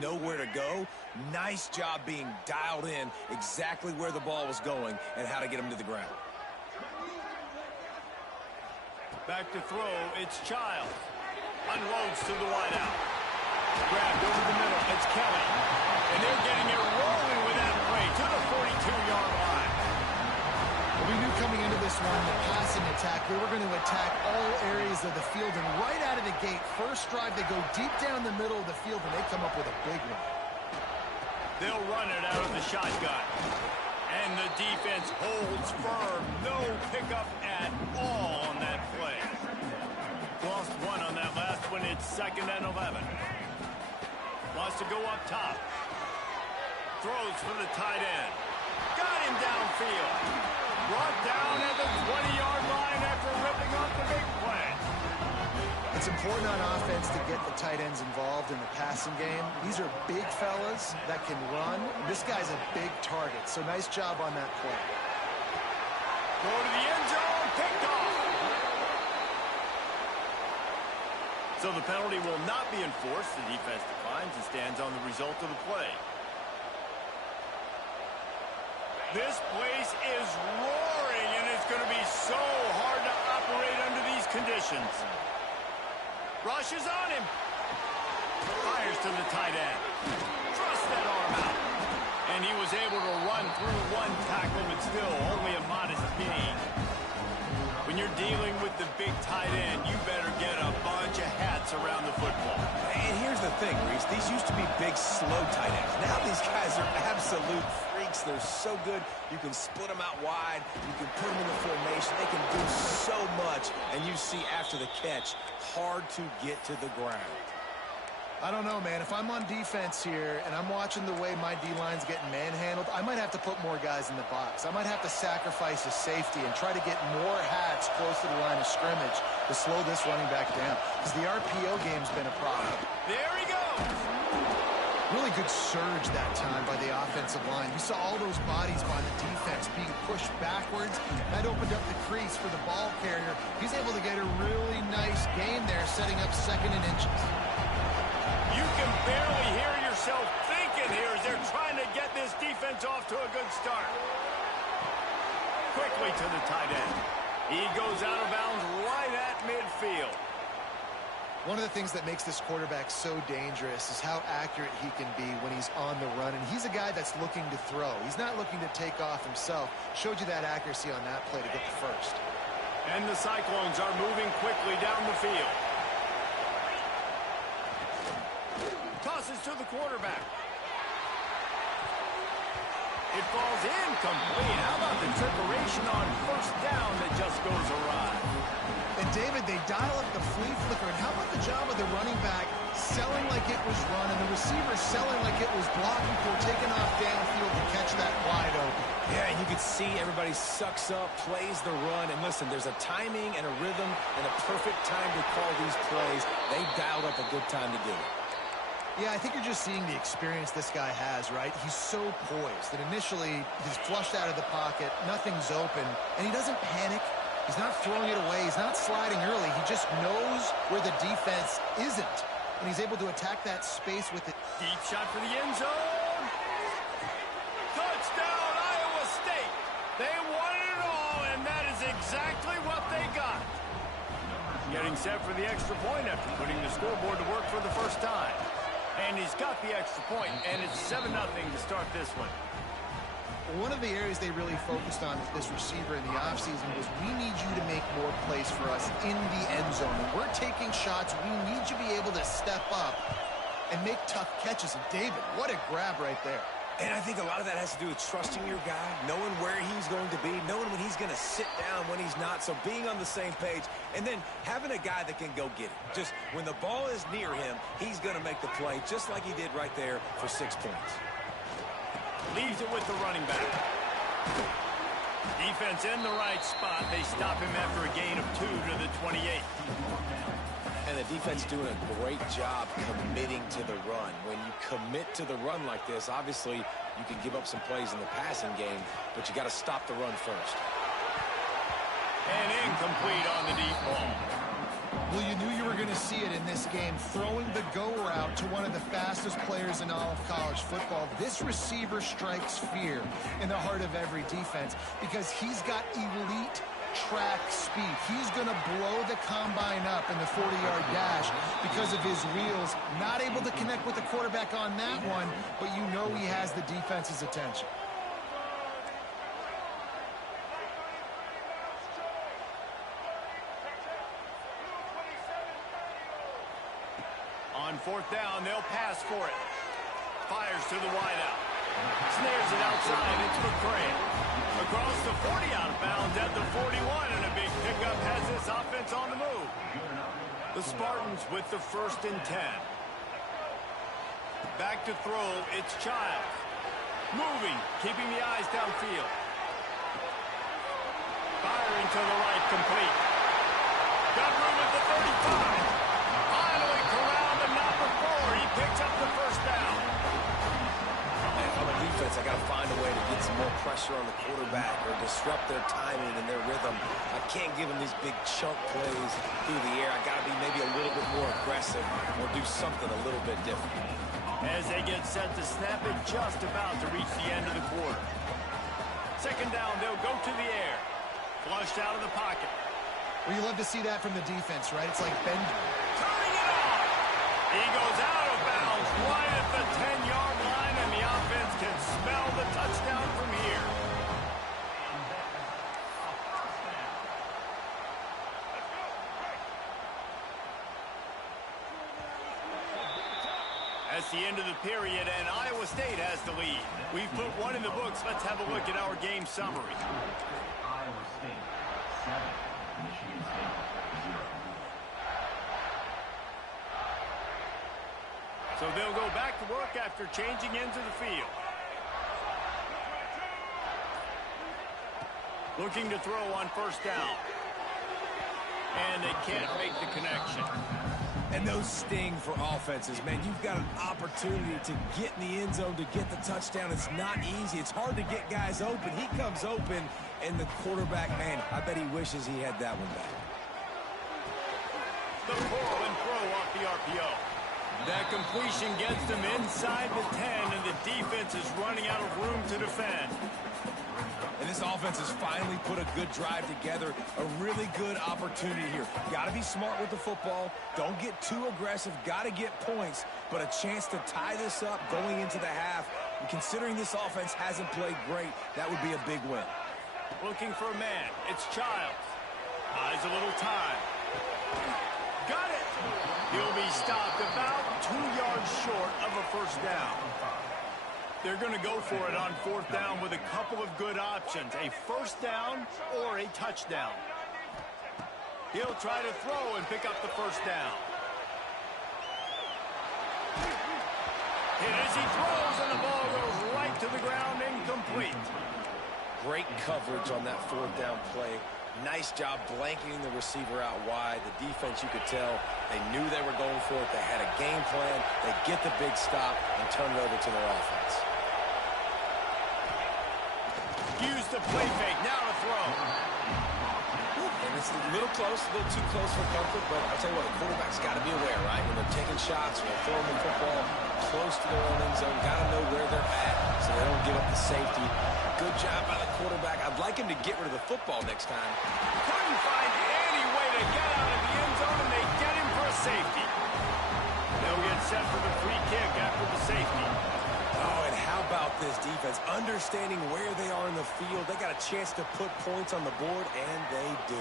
know where to go. Nice job being dialed in exactly where the ball was going and how to get him to the ground. Back to throw, it's Childs. Unloads to the wideout. Grabbed over the middle, it's Kelly. And they're getting it rolling with that play to the 42-yard line. Well, we knew coming into this one, the passing attack, they were going to attack all areas of the field. And right out of the gate, first drive, they go deep down the middle of the field, and they come up with a big one. They'll run it out of the shotgun. And the defense holds firm. No pickup at all on that play. Lost one on that last one. It's 2nd and 11. Wants to go up top. Throws for the tight end. Got him downfield. Brought down at the 20-yard line after ripping off the big play. It's important on offense to get the tight ends involved in the passing game. These are big fellas that can run. This guy's a big target, so nice job on that play. Go to the end zone, picked off. So the penalty will not be enforced. The defense declines and stands on the result of the play. This place is roaring, and it's going to be so hard to operate under these conditions. Rushes on him. Fires to the tight end. Thrusts that arm out. And he was able to run through one tackle, but still only a modest gain. When you're dealing with the big tight end, you better get a bunch of hats around the football. And here's the thing, Reese. These used to be big, slow tight ends. Now these guys are absolute freaks. They're so good. You can split them out wide. You can put them in the formation. They can do so much. And you see after the catch, hard to get to the ground. I don't know, man. If I'm on defense here and I'm watching the way my D-line's getting manhandled, I might have to put more guys in the box. I might have to sacrifice a safety and try to get more hats close to the line of scrimmage to slow this running back down, because the RPO game's been a problem. There he goes. Really good surge that time by the offensive line. You saw all those bodies by the defense being pushed backwards. That opened up the crease for the ball carrier. He's able to get a really nice gain there, setting up 2nd and inches. You can barely hear yourself thinking here as they're trying to get this defense off to a good start. Quickly to the tight end. He goes out of bounds right at midfield. One of the things that makes this quarterback so dangerous is how accurate he can be when he's on the run. And he's a guy that's looking to throw. He's not looking to take off himself. Showed you that accuracy on that play to get the first. And the Cyclones are moving quickly down the field. Tosses to the quarterback. It falls incomplete. How about the preparation on 1st down that just goes awry? And David, they dial up the flea flicker. And how about the job of the running back selling like it was run and the receiver selling like it was blocked before taking off downfield to catch that wide open? Yeah, you can see everybody sucks up, plays the run. And listen, there's a timing and a rhythm and a perfect time to call these plays. They dialed up a good time to do it. Yeah, I think you're just seeing the experience this guy has, right? He's so poised that initially he's flushed out of the pocket, nothing's open, and he doesn't panic. He's not throwing it away. He's not sliding early. He just knows where the defense isn't, and he's able to attack that space with it. Deep shot for the end zone. Touchdown, Iowa State. They wanted it all, and that is exactly what they got. Getting set for the extra point after putting the scoreboard to work for the first time. And he's got the extra point, and it's 7-0 to start this one. One of the areas they really focused on with this receiver in the offseason was, we need you to make more plays for us in the end zone. When we're taking shots, we need you to be able to step up and make tough catches. And David, what a grab right there. And I think a lot of that has to do with trusting your guy, knowing where he's going to be, knowing when he's going to sit down, when he's not. So being on the same page, and then having a guy that can go get it. Just when the ball is near him, he's going to make the play, just like he did right there for 6 points. Leaves it with the running back. Defense in the right spot. They stop him after a gain of 2 to the 28. And the defense doing a great job committing to the run. When you commit to the run like this, obviously you can give up some plays in the passing game, but you got to stop the run first. And incomplete on the deep ball. Well, you knew you were going to see it in this game, throwing the go route to one of the fastest players in all of college football. This receiver strikes fear in the heart of every defense because he's got elite track speed. He's going to blow the combine up in the 40-yard dash because of his wheels. Not able to connect with the quarterback on that one, but you know he has the defense's attention. On fourth down, they'll pass for it. Fires to the wideout. Snares it outside. It's McCray. Across the 40 out of bounds at the 41, and a big pickup has this offense on the move. The Spartans with the 1st and 10. Back to throw, it's Childs. Moving, keeping the eyes downfield. Firing to the right, complete. Got room at the 35. Finally corralled the number 4. He picks up the 1st down. And on the defense, I got to find a way to get some more pressure on the quarterback or disrupt their timing and their rhythm. I can't give them these big chunk plays through the air. I got to be maybe a little bit more aggressive or do something a little bit different. As they get set to snap it, just about to reach the end of the quarter. 2nd down, they'll go to the air. Flushed out of the pocket. Well, you love to see that from the defense, right? It's like bending. Turning it on. He goes out of bounds right at the 10-yard line, and the offense can smell the touchdown from here. That's the end of the period, and Iowa State has the lead. We've put one in the books. Let's have a look at our game summary. Iowa State 7, Michigan State 0. So they'll go back to work after changing into the field. Looking to throw on 1st down. And they can't make the connection. And those sting for offenses, man. You've got an opportunity to get in the end zone, to get the touchdown. It's not easy. It's hard to get guys open. He comes open, and the quarterback, man, I bet he wishes he had that one back. The pull and throw off the RPO. That completion gets them inside the 10, and the defense is running out of room to defend. And this offense has finally put a good drive together. A really good opportunity here. Got to be smart with the football. Don't get too aggressive. Got to get points. But a chance to tie this up going into the half. And considering this offense hasn't played great, that would be a big win. Looking for a man. It's Childs. Buys a little time. Got it. He'll be stopped about 2 yards short of a 1st down. They're going to go for it on 4th down with a couple of good options. A 1st down or a touchdown. He'll try to throw and pick up the 1st down. Hit as he throws, and the ball goes right to the ground, incomplete. Great coverage on that 4th down play. Nice job blanketing the receiver out wide. The defense, you could tell, they knew they were going for it. They had a game plan. They get the big stop and turn it over to their offense. Use the play fake. Now to throw. And it's a little close, a little too close for comfort, but I'll tell you what, the quarterback's got to be aware, right? When they're taking shots, when they're throwing the football close to their own end zone, got to know where they're at so they don't give up the safety. Good job by the quarterback. I'd like him to get rid of the football next time. Couldn't find any way to get out of the end zone, and they get him for a safety. They'll get set for the free kick after the safety. Oh, and how about this defense? Understanding where they are in the field. They got a chance to put points on the board, and they do.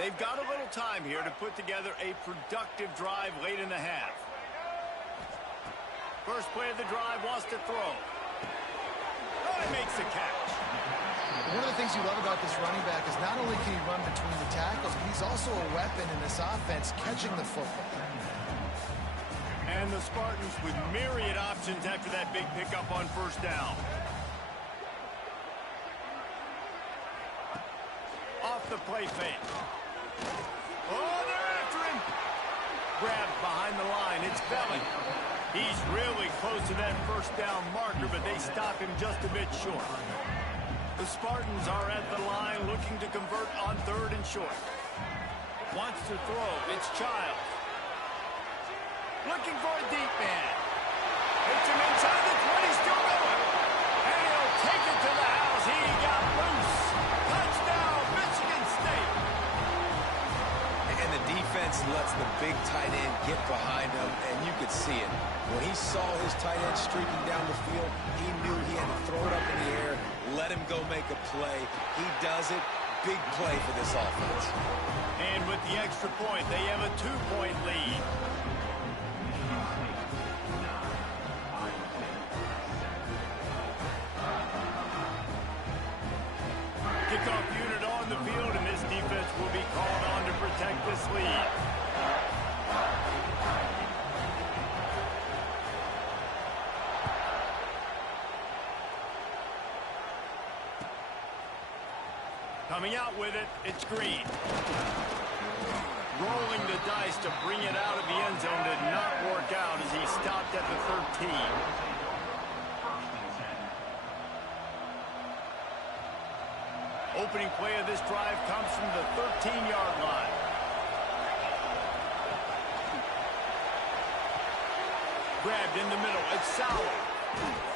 They've got a little time here to put together a productive drive late in the half. First play of the drive, wants to throw. Oh, he makes the catch. One of the things you love about this running back is not only can he run between the tackles, but he's also a weapon in this offense catching the football. And the Spartans with myriad options after that big pickup on 1st down. Off the play fake. Oh, they're after him. Grabbed behind the line. It's Belly. He's really close to that first down marker, but they stop him just a bit short. The Spartans are at the line looking to convert on 3rd and short. Wants to throw. It's Childs. Looking for a deep man. Hits him inside the 20, still going. And he'll take it to the house. He got loose. Touchdown, Michigan State. And the defense lets the big tight end get behind him, and you could see it. When he saw his tight end streaking down the field, he knew he had to throw it up in the air, let him go make a play. He does it. Big play for this offense. And with the extra point, they have a 2-point lead. Kickoff unit on the field, and this defense will be called on to protect this lead. Coming out with it, it's Green. Rolling the dice to bring it out of the end zone did not work out as he stopped at the 13. Opening play of this drive comes from the 13-yard line. Grabbed in the middle. It's Sauer.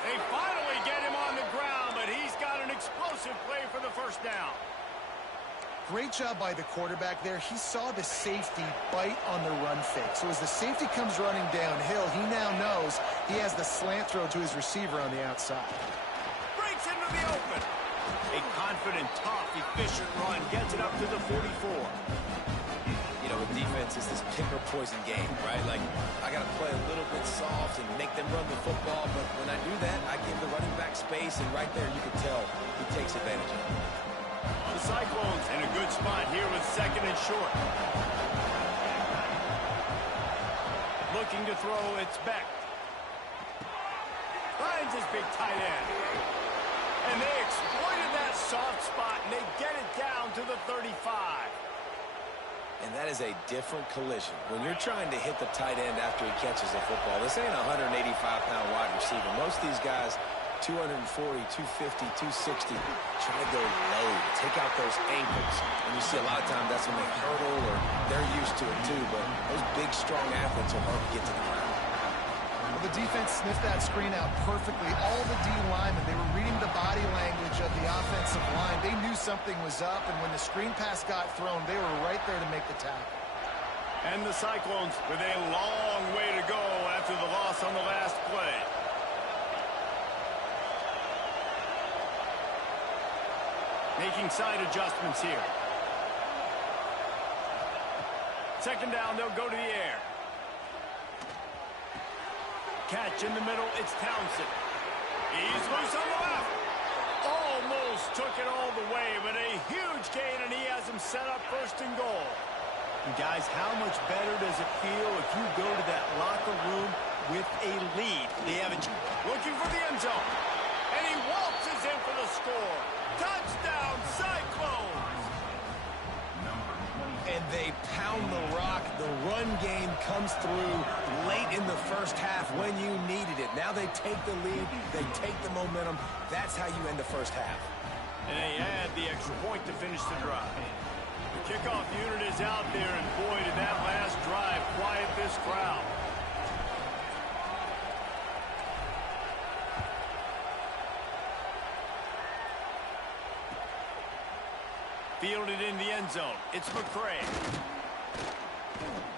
They finally get him on the ground, but he's got an explosive play for the first down. Great job by the quarterback there. He saw the safety bite on the run fake. So as the safety comes running downhill, he now knows he has the slant throw to his receiver on the outside. Breaks into the open. A confident, tough, efficient run gets it up to the 44. You know, with defense, it's this pick or poison game, right? Like, I got to play a little bit soft and make them run the football, but when I do that, I give the running back space, and right there you can tell he takes advantage of it. The Cyclones in a good spot here with 2nd and short. Looking to throw, it's Beck. Finds his big tight end. And they exploited that soft spot, and they get it down to the 35. And that is a different collision. When you're trying to hit the tight end after he catches a football, this ain't a 185-pound wide receiver. Most of these guys, 240, 250, 260, try to go low, take out those ankles. And you see a lot of times that's when they hurdle or they're used to it too, but those big, strong athletes are hard to get to the ground. Well, the defense sniffed that screen out perfectly. All the D linemen, they were reading the body language of the offensive line. They knew something was up, and when the screen pass got thrown, they were right there to make the tackle. And the Cyclones with a long way to go after the loss on the last play. Making side adjustments here. 2nd down, they'll go to the air. Catch in the middle, it's Townsend. He's loose on the left. Almost took it all the way, but a huge gain, and he has him set up 1st and goal. And guys, how much better does it feel if you go to that locker room with a lead? They have it looking for the end zone. And he waltzes in for the score. Touchdown, Cyclones! And they pound the rock. The run game comes through late in the first half when you needed it. Now they take the lead. They take the momentum. That's how you end the first half. And they add the extra point to finish the drive. The kickoff unit is out there, and boy, did that last drive quiet this crowd. Fielded in the end zone. It's McCray.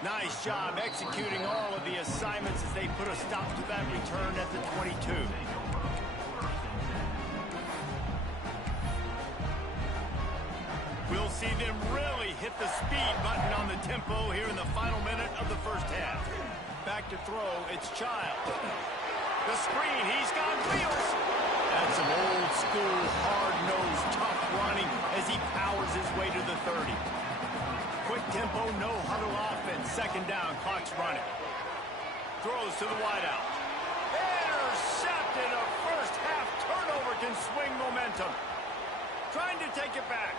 Nice job executing all of the assignments as they put a stop to that return at the 22. We'll see them really hit the speed button on the tempo here in the final minute of the first half. Back to throw, it's Child. The screen, he's got wheels. That's some old school, hard-nosed, tough running as he powers his way to the 30. Quick tempo, no huddle offense. 2nd down, clock's running. Throws to the wideout. Intercepted. A first half turnover can swing momentum. Trying to take it back.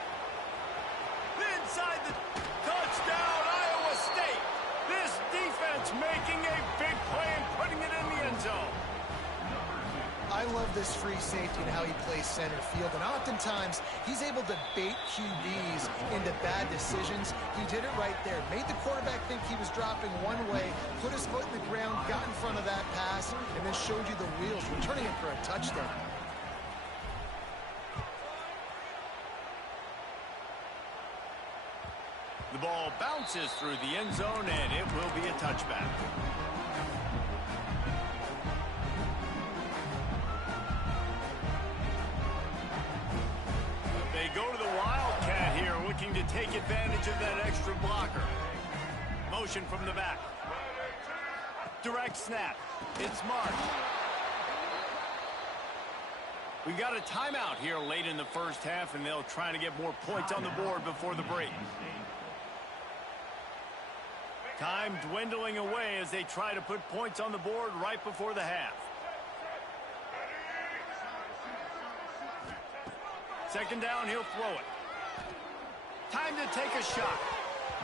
Inside the touchdown, Iowa State. starts making a big play and putting it in the end zone. I love this free safety and how he plays center field, and oftentimes he's able to bait QBs into bad decisions. He did it right there. Made the quarterback think he was dropping one way, put his foot in the ground, got in front of that pass, and then showed you the wheels, returning it for a touchdown. The ball bounces through the end zone, and it will be a touchback. They go to the Wildcat here, looking to take advantage of that extra blocker. Motion from the back. Direct snap. It's marked. We got a timeout here late in the first half, and they'll try to get more points on the board before the break. Time dwindling away as they try to put points on the board right before the half. Second down, he'll throw it. Time to take a shot.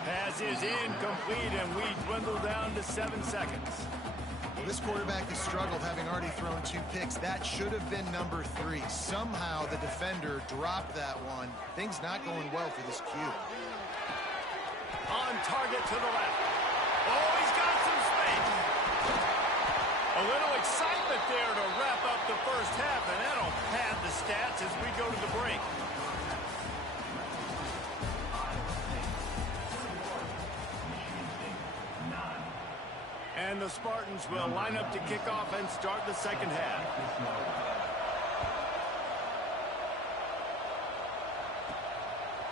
Pass is incomplete, and we dwindle down to 7 seconds. Well, this quarterback has struggled, having already thrown 2 picks. That should have been number 3. Somehow the defender dropped that one. Things not going well for this Q. On target to the left. Oh, he's got some space. A little excitement there to wrap up the first half, and that'll pad the stats as we go to the break. And the Spartans will line up to kick off and start the second half.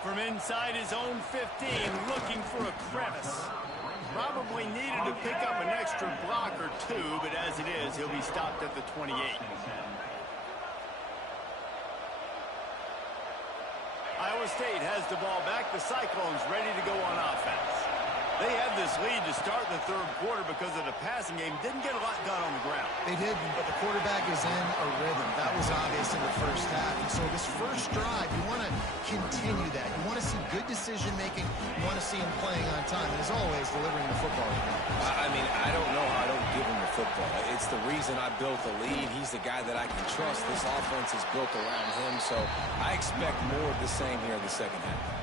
From inside his own 15, looking for a crevice. Probably needed to pick up an extra block or 2, but as it is, he'll be stopped at the 28. Iowa State has the ball back. The Cyclones ready to go on offense. They had this lead to start the third quarter because of the passing game. Didn't get a lot done on the ground. They didn't, but the quarterback is in a rhythm. That was obvious in the first half. And so this first drive, you want to continue that. You want to see good decision-making. You want to see him playing on time. And as always, delivering the football. I mean, I don't know how I don't give him the football. It's the reason I built the lead. He's the guy that I can trust. This offense is built around him. So I expect more of the same here in the second half.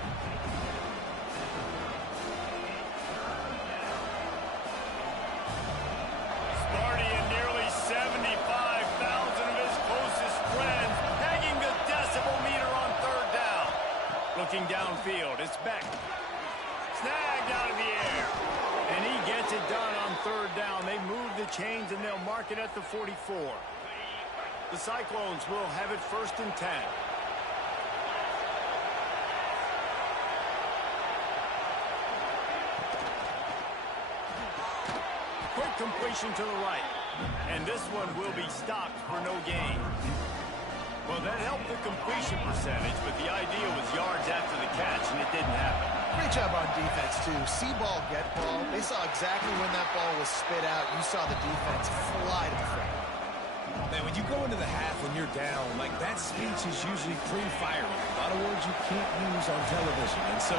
Looking downfield, it's Beck. Snagged out of the air. And he gets it done on third down. They move the chains, and they'll mark it at the 44. The Cyclones will have it 1st and 10. Quick completion to the right. And this one will be stopped for no gain. Well, that helped the completion percentage, but the idea was yards after the catch, and it didn't happen. Great job on defense, too. See ball, get ball. They saw exactly when that ball was spit out. You saw the defense fly to the front. Man, when you go into the half when you're down, like, that speech is usually pretty fiery. A lot of words you can't use on television. And so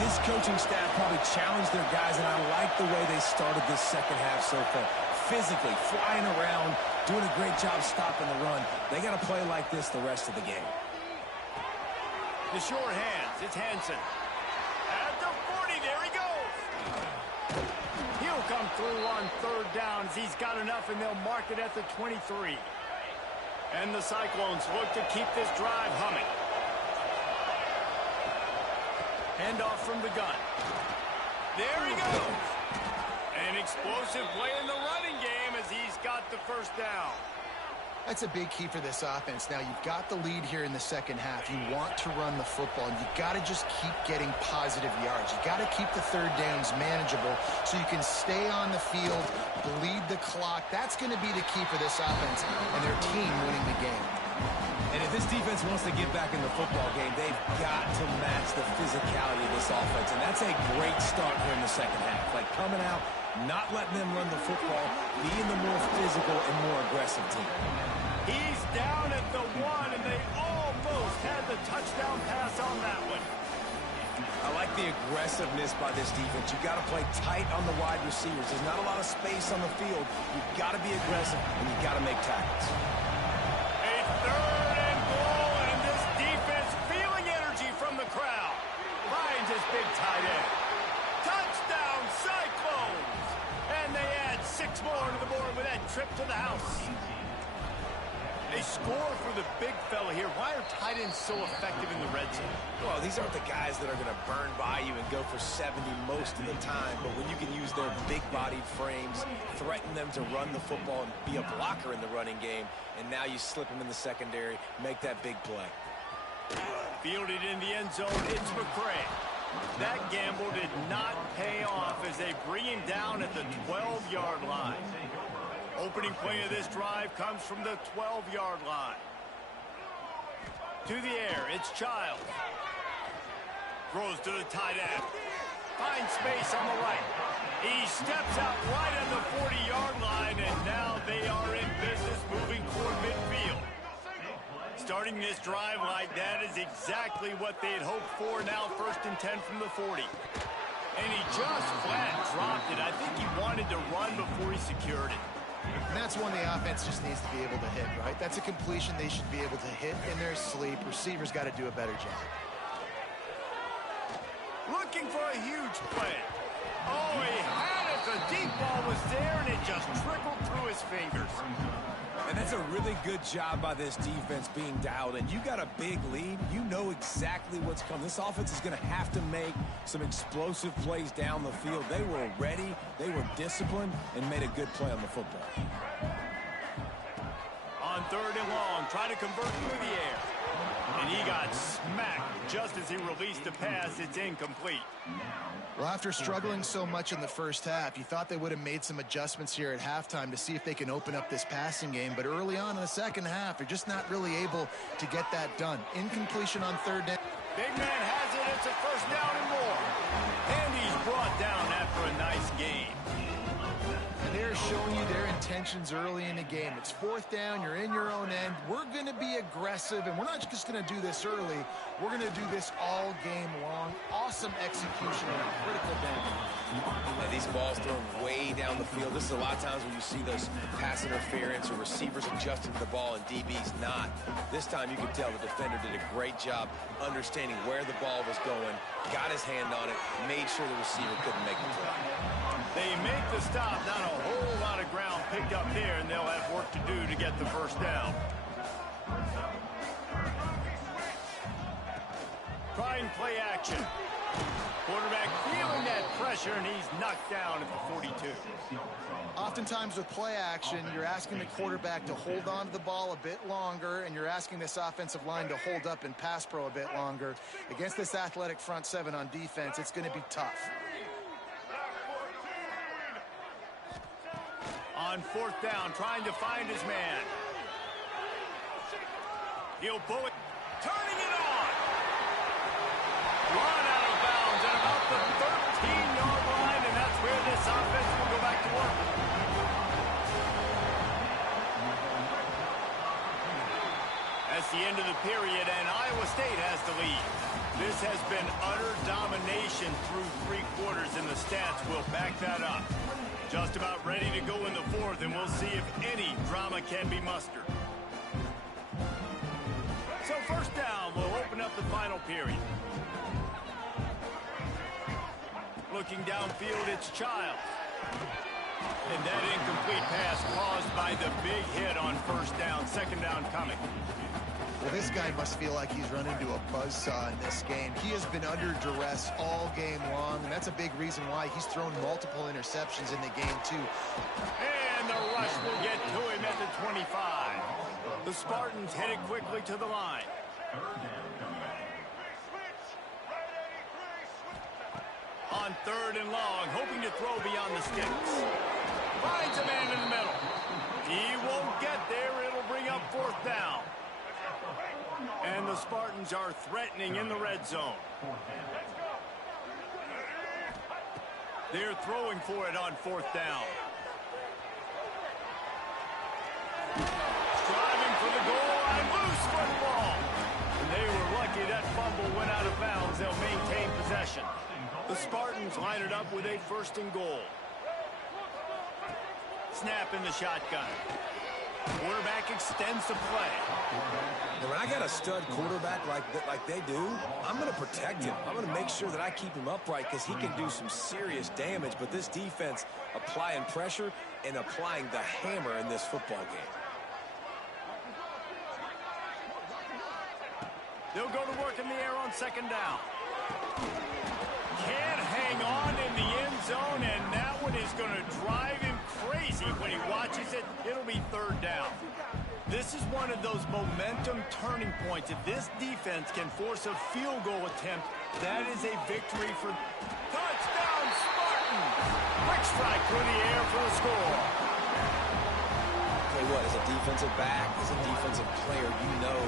this coaching staff probably challenged their guys, and I like the way they started this second half so far. Physically, flying around, doing a great job stopping the run. They got to play like this the rest of the game. The short hands, it's Hansen. At the 40, there he goes. He'll come through on third down as he's got enough, and they'll mark it at the 23. And the Cyclones look to keep this drive humming. Handoff from the gun. There he goes. An explosive play in the running game as he's got the first down. That's a big key for this offense. Now, you've got the lead here in the second half. You want to run the football, and you've got to just keep getting positive yards. You've got to keep the third downs manageable so you can stay on the field, bleed the clock. That's going to be the key for this offense and their team winning the game. And if this defense wants to get back in the football game, they've got to match the physicality of this offense. And that's a great start here in the second half. Like, coming out, not letting them run the football, being the more physical and more aggressive team. He's down at the 1, and they almost had the touchdown pass on that one. I like the aggressiveness by this defense. You've got to play tight on the wide receivers. There's not a lot of space on the field. You've got to be aggressive, and you've got to make tackles. A third and goal, and this defense feeling energy from the crowd. Finds his big tight end. Touchdown, Cyclones! And they add 6 more to the board with that trip to the house. A score for the big fella here. Why are tight ends so effective in the red zone? Well, these aren't the guys that are going to burn by you and go for 70 most of the time, but when you can use their big-bodied frames, threaten them to run the football and be a blocker in the running game, and now you slip them in the secondary, make that big play. Fielded in the end zone, it's McCray. That gamble did not pay off as they bring him down at the 12-yard line. Opening play of this drive comes from the 12-yard line. To the air, it's Childs. Throws to the tight end. Finds space on the right. He steps out right on the 40-yard line, and now they are in business moving toward midfield. Starting this drive like that is exactly what they had hoped for. Now 1st and 10 from the 40. And he just flat dropped it. I think he wanted to run before he secured it. And that's one the offense just needs to be able to hit, right? That's a completion they should be able to hit in their sleep. Receivers got to do a better job. Looking for a huge play. Oh, he had it. The deep ball was there, and it just trickled through his fingers. And that's a really good job by this defense being dialed in. You got a big lead. You know exactly what's coming. This offense is going to have to make some explosive plays down the field. They were ready, they were disciplined, and made a good play on the football. On 3rd and long, try to convert through the air. And he got smacked just as he released the pass. It's incomplete. Well, after struggling so much in the first half, you thought they would have made some adjustments here at halftime to see if they can open up this passing game. But early on in the second half, they're just not really able to get that done. Incompletion on 3rd down. Big man has it. It's a 1st down and more. And he's brought down after a nice game. And they're showing you their intentions early in the game. It's 4th down. You're in your own end. We're going to be aggressive, and we're not just going to do this early. We're going to do this all game long. Awesome execution on a critical down. And these balls thrown way down the field. This is a lot of times when you see those pass interference or receivers adjusting to the ball and DBs not. This time you could tell the defender did a great job understanding where the ball was going, got his hand on it, made sure the receiver couldn't make the play. They make the stop. Not a whole lot of ground picked up there, and they'll have work to do to get the 1st down. Trying play action. Quarterback feeling that pressure, and he's knocked down at the 42. Oftentimes with play action, you're asking the quarterback to hold on to the ball a bit longer, and you're asking this offensive line to hold up in pass pro a bit longer. Against this athletic front 7 on defense, it's going to be tough. On 4th down, trying to find his man. He'll pull it. Turning it on. Run out of bounds at about the 13-yard line, and that's where this offense will go back to work. That's the end of the period, and Iowa State has the lead. This has been utter domination through 3 quarters, and the stats will back that up. Just about ready to go in the 4th, and we'll see if any drama can be mustered. So 1st down will open up the final period. Looking downfield, it's Childs. And that incomplete pass caused by the big hit on 1st down. 2nd down coming. Well, this guy must feel like he's run into a buzzsaw in this game. He has been under duress all game long, and that's a big reason why he's thrown multiple interceptions in the game, too. And the rush will get to him at the 25. The Spartans headed quickly to the line. On 3rd and long, hoping to throw beyond the sticks. Finds a man in the middle. He won't get there. It'll bring up 4th down. And the Spartans are threatening in the red zone. They're throwing for it on 4th down. Striving for the goal line, loose football. And they were lucky that fumble went out of bounds. They'll maintain possession. possession. The Spartans line it up with a 1st and goal. Snap in the shotgun. Quarterback extends the play. And when I got a stud quarterback like they do, I'm going to protect him. I'm going to make sure that I keep him upright because he can do some serious damage. But this defense applying pressure and applying the hammer in this football game. They'll go to work in the air on 2nd down. Can't hang on in the end zone, and that one is going to drive him crazy when he watches it. It'll be 3rd down. This is one of those momentum turning points. If this defense can force a field goal attempt, that is a victory for touchdown Spartans. Quick strike through the air for the score. Tell you what, as a defensive back, as a defensive player, you know,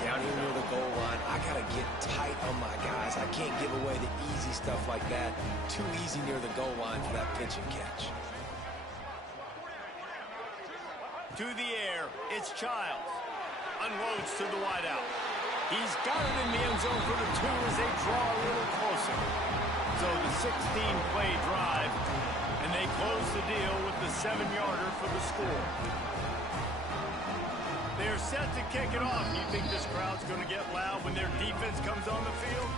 down here near the goal line, I got to get tight on my guys. I can't give away the easy stuff like that. Too easy near the goal line for that pitch and catch. To the air, it's Childs. Unloads to the wideout. He's got it in the end zone for the 2 as they draw a little closer. So the 16-play drive, and they close the deal with the 7-yarder for the score. They're set to kick it off. You think this crowd's going to get loud when their defense comes on the field?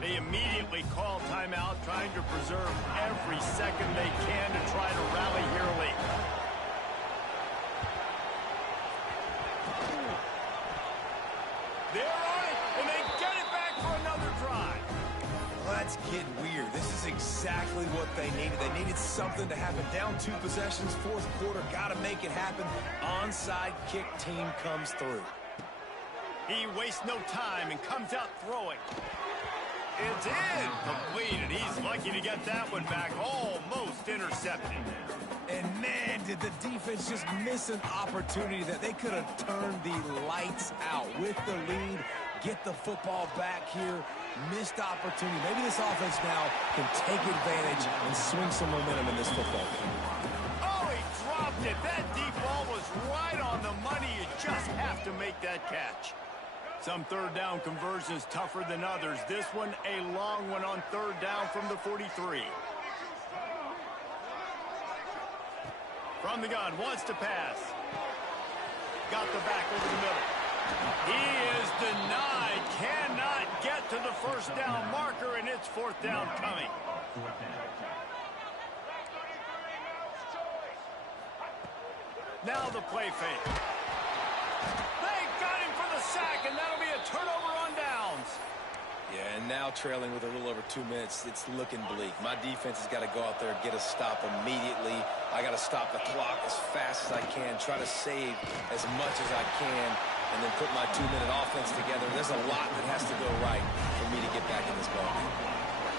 They immediately call timeout, trying to preserve every second they can to try to rally here late. They're on it, and they get it back for another drive. Well, that's getting weird. This is exactly what they needed. They needed something to happen. Down 2 possessions, 4th quarter, got to make it happen. Onside kick team comes through. He wastes no time and comes out throwing. It's in. Completed. He's lucky to get that one back. Almost intercepted. And man, did the defense just miss an opportunity that they could have turned the lights out with the lead, get the football back here. Missed opportunity. Maybe this offense now can take advantage and swing some momentum in this football game. Oh, he dropped it. That deep ball was right on the money. You just have to make that catch. Some 3rd down conversions tougher than others. This one, a long one on 3rd down from the 43. From the gun, wants to pass. Got the back over the middle. He is denied. Cannot get to the 1st down marker, and it's 4th down coming. Now the play fake. They got him for the sack, and that'll be a turnover on downs. Yeah, and now trailing with a little over 2 minutes, it's looking bleak. My defense has got to go out there and get a stop immediately. I got to stop the clock as fast as I can, try to save as much as I can, and then put my 2-minute offense together. There's a lot that has to go right for me to get back in this ballgame.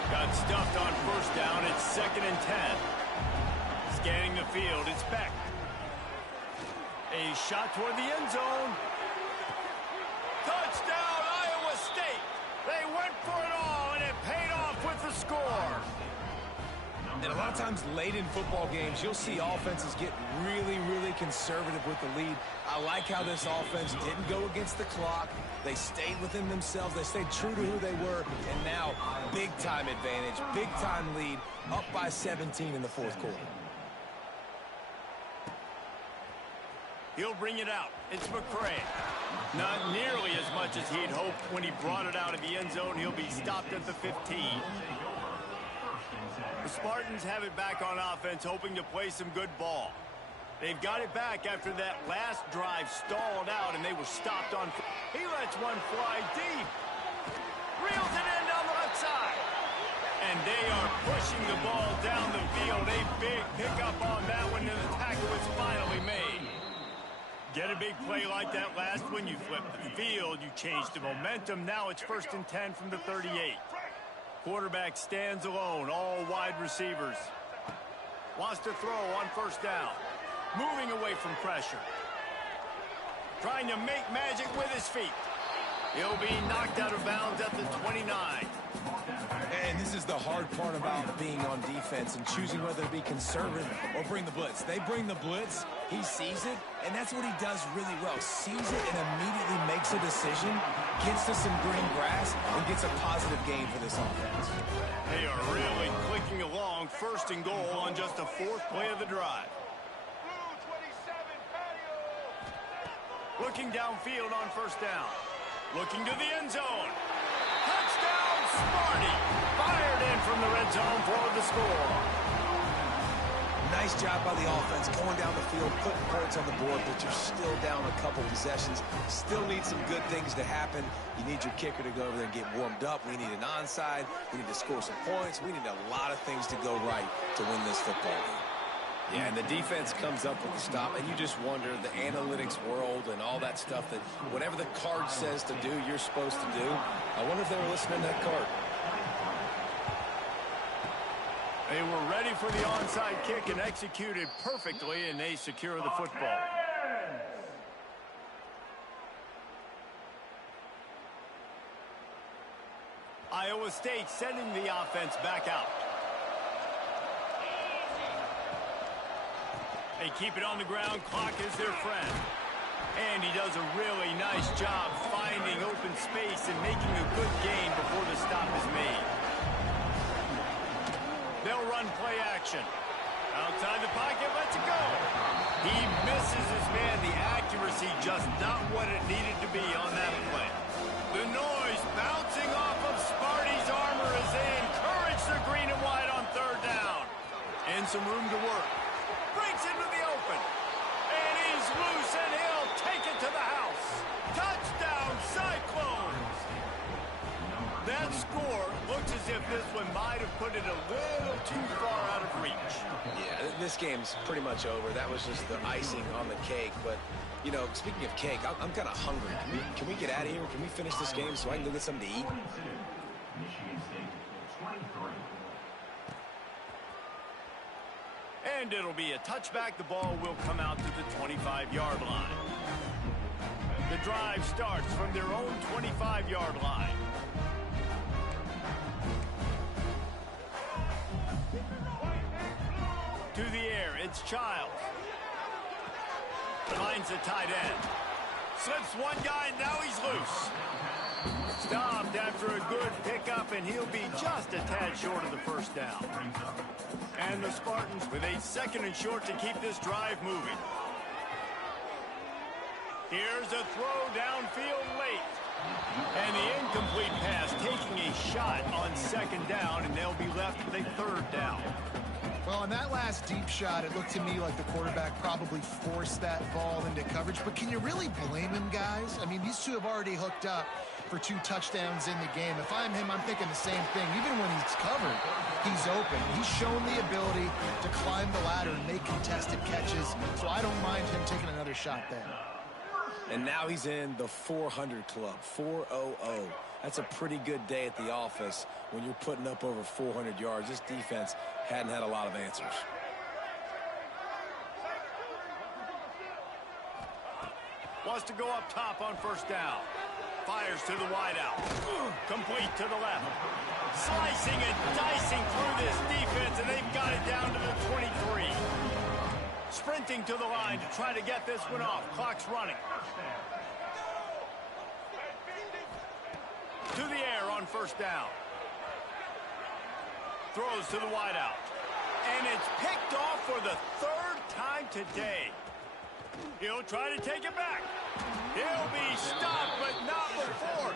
Got stuffed on 1st down. It's 2nd and 10. Scanning the field, it's Beck. A shot toward the end zone. Touchdown, Iowa State. They went for it all, and it paid off with the score. And a lot of times late in football games, you'll see offenses get really, really conservative with the lead. I like how this offense didn't go against the clock. They stayed within themselves. They stayed true to who they were. And now, big-time advantage, big-time lead, up by 17 in the 4th quarter. He'll bring it out. It's McCray. Not nearly as much as he'd hoped when he brought it out of the end zone. He'll be stopped at the 15. The Spartans have it back on offense, hoping to play some good ball. They've got it back after that last drive stalled out, and they were stopped on. He lets one fly deep. Reels it in down the left side. And they are pushing the ball down the field. A big pickup on that one, and the tackle was finally made. Get a big play like that last one, you flip the field, you change the momentum. Now it's 1st and 10 from the 38. Quarterback stands alone, all wide receivers. Wants to throw on 1st down. Moving away from pressure. Trying to make magic with his feet. He'll be knocked out of bounds at the 29. And this is the hard part about being on defense and choosing whether to be conservative or bring the blitz. They bring the blitz, He sees it, and that's what he does really well. Sees it and immediately makes a decision, gets to some green grass, and gets a positive gain for this offense. They are really clicking along, first and goal on just the 4th play of the drive. Looking downfield on first down. Looking to the end zone. Touchdown, Sparty. Fired in from the red zone for the score. Nice job by the offense going down the field, putting points on the board, but you're still down a couple possessions. Still need some good things to happen. You need your kicker to go over there and get warmed up. We need an onside. We need to score some points. We need a lot of things to go right to win this football game. Yeah, and the defense comes up with the stop, and you just wonder, the analytics world and all that stuff, that whatever the card says to do, you're supposed to do. I wonder if they were listening to that card. They were ready for the onside kick and executed perfectly, and they secure the football. Iowa State sending the offense back out. They keep it on the ground. Clock is their friend. And he does a really nice job finding open space and making a good gain before the stop is made. They'll run play action. Outside the pocket, lets it go. He misses his man. The accuracy just not what it needed to be on that play. The noise bouncing off of Sparty's armor as they encourage the green and white on 3rd down. And some room to work. Breaks into the open. And he's loose, and he'll take it to the house. Touchdown, Cyclones! That score looks as if this one might have put it a little too far out of reach. Yeah, this game's pretty much over. That was just the icing on the cake. But, you know, speaking of cake, I'm kind of hungry. Can we get out of here? Can we finish this game so I can go get something to eat? Michigan State 23. And it'll be a touchback. The ball will come out to the 25-yard line. The drive starts from their own 25-yard line. To the air, it's Childs. Finds the tight end. Slips one guy, and now he's loose. Stopped after a good pickup, and he'll be just a tad short of the first down. And the Spartans with a 2nd and short to keep this drive moving. Here's a throw downfield late. And the incomplete pass taking a shot on 2nd down, and they'll be left with a 3rd down. Well, on that last deep shot, it looked to me like the quarterback probably forced that ball into coverage. But can you really blame him, guys? I mean, these two have already hooked up for 2 touchdowns in the game. If I'm him, I'm thinking the same thing. Even when he's covered, he's open. He's shown the ability to climb the ladder and make contested catches. So I don't mind him taking another shot there. And now he's in the 400 club, 400. That's a pretty good day at the office when you're putting up over 400 yards. This defense hadn't had a lot of answers. Wants to go up top on 1st down. Fires to the wideout. Complete to the left. Slicing and dicing through this defense, and they've got it down to the 23. Sprinting to the line to try to get this one off. Clock's running. To the air on 1st down. Throws to the wideout. And it's picked off for the 3rd time today. He'll try to take it back. He'll be stopped, but not before.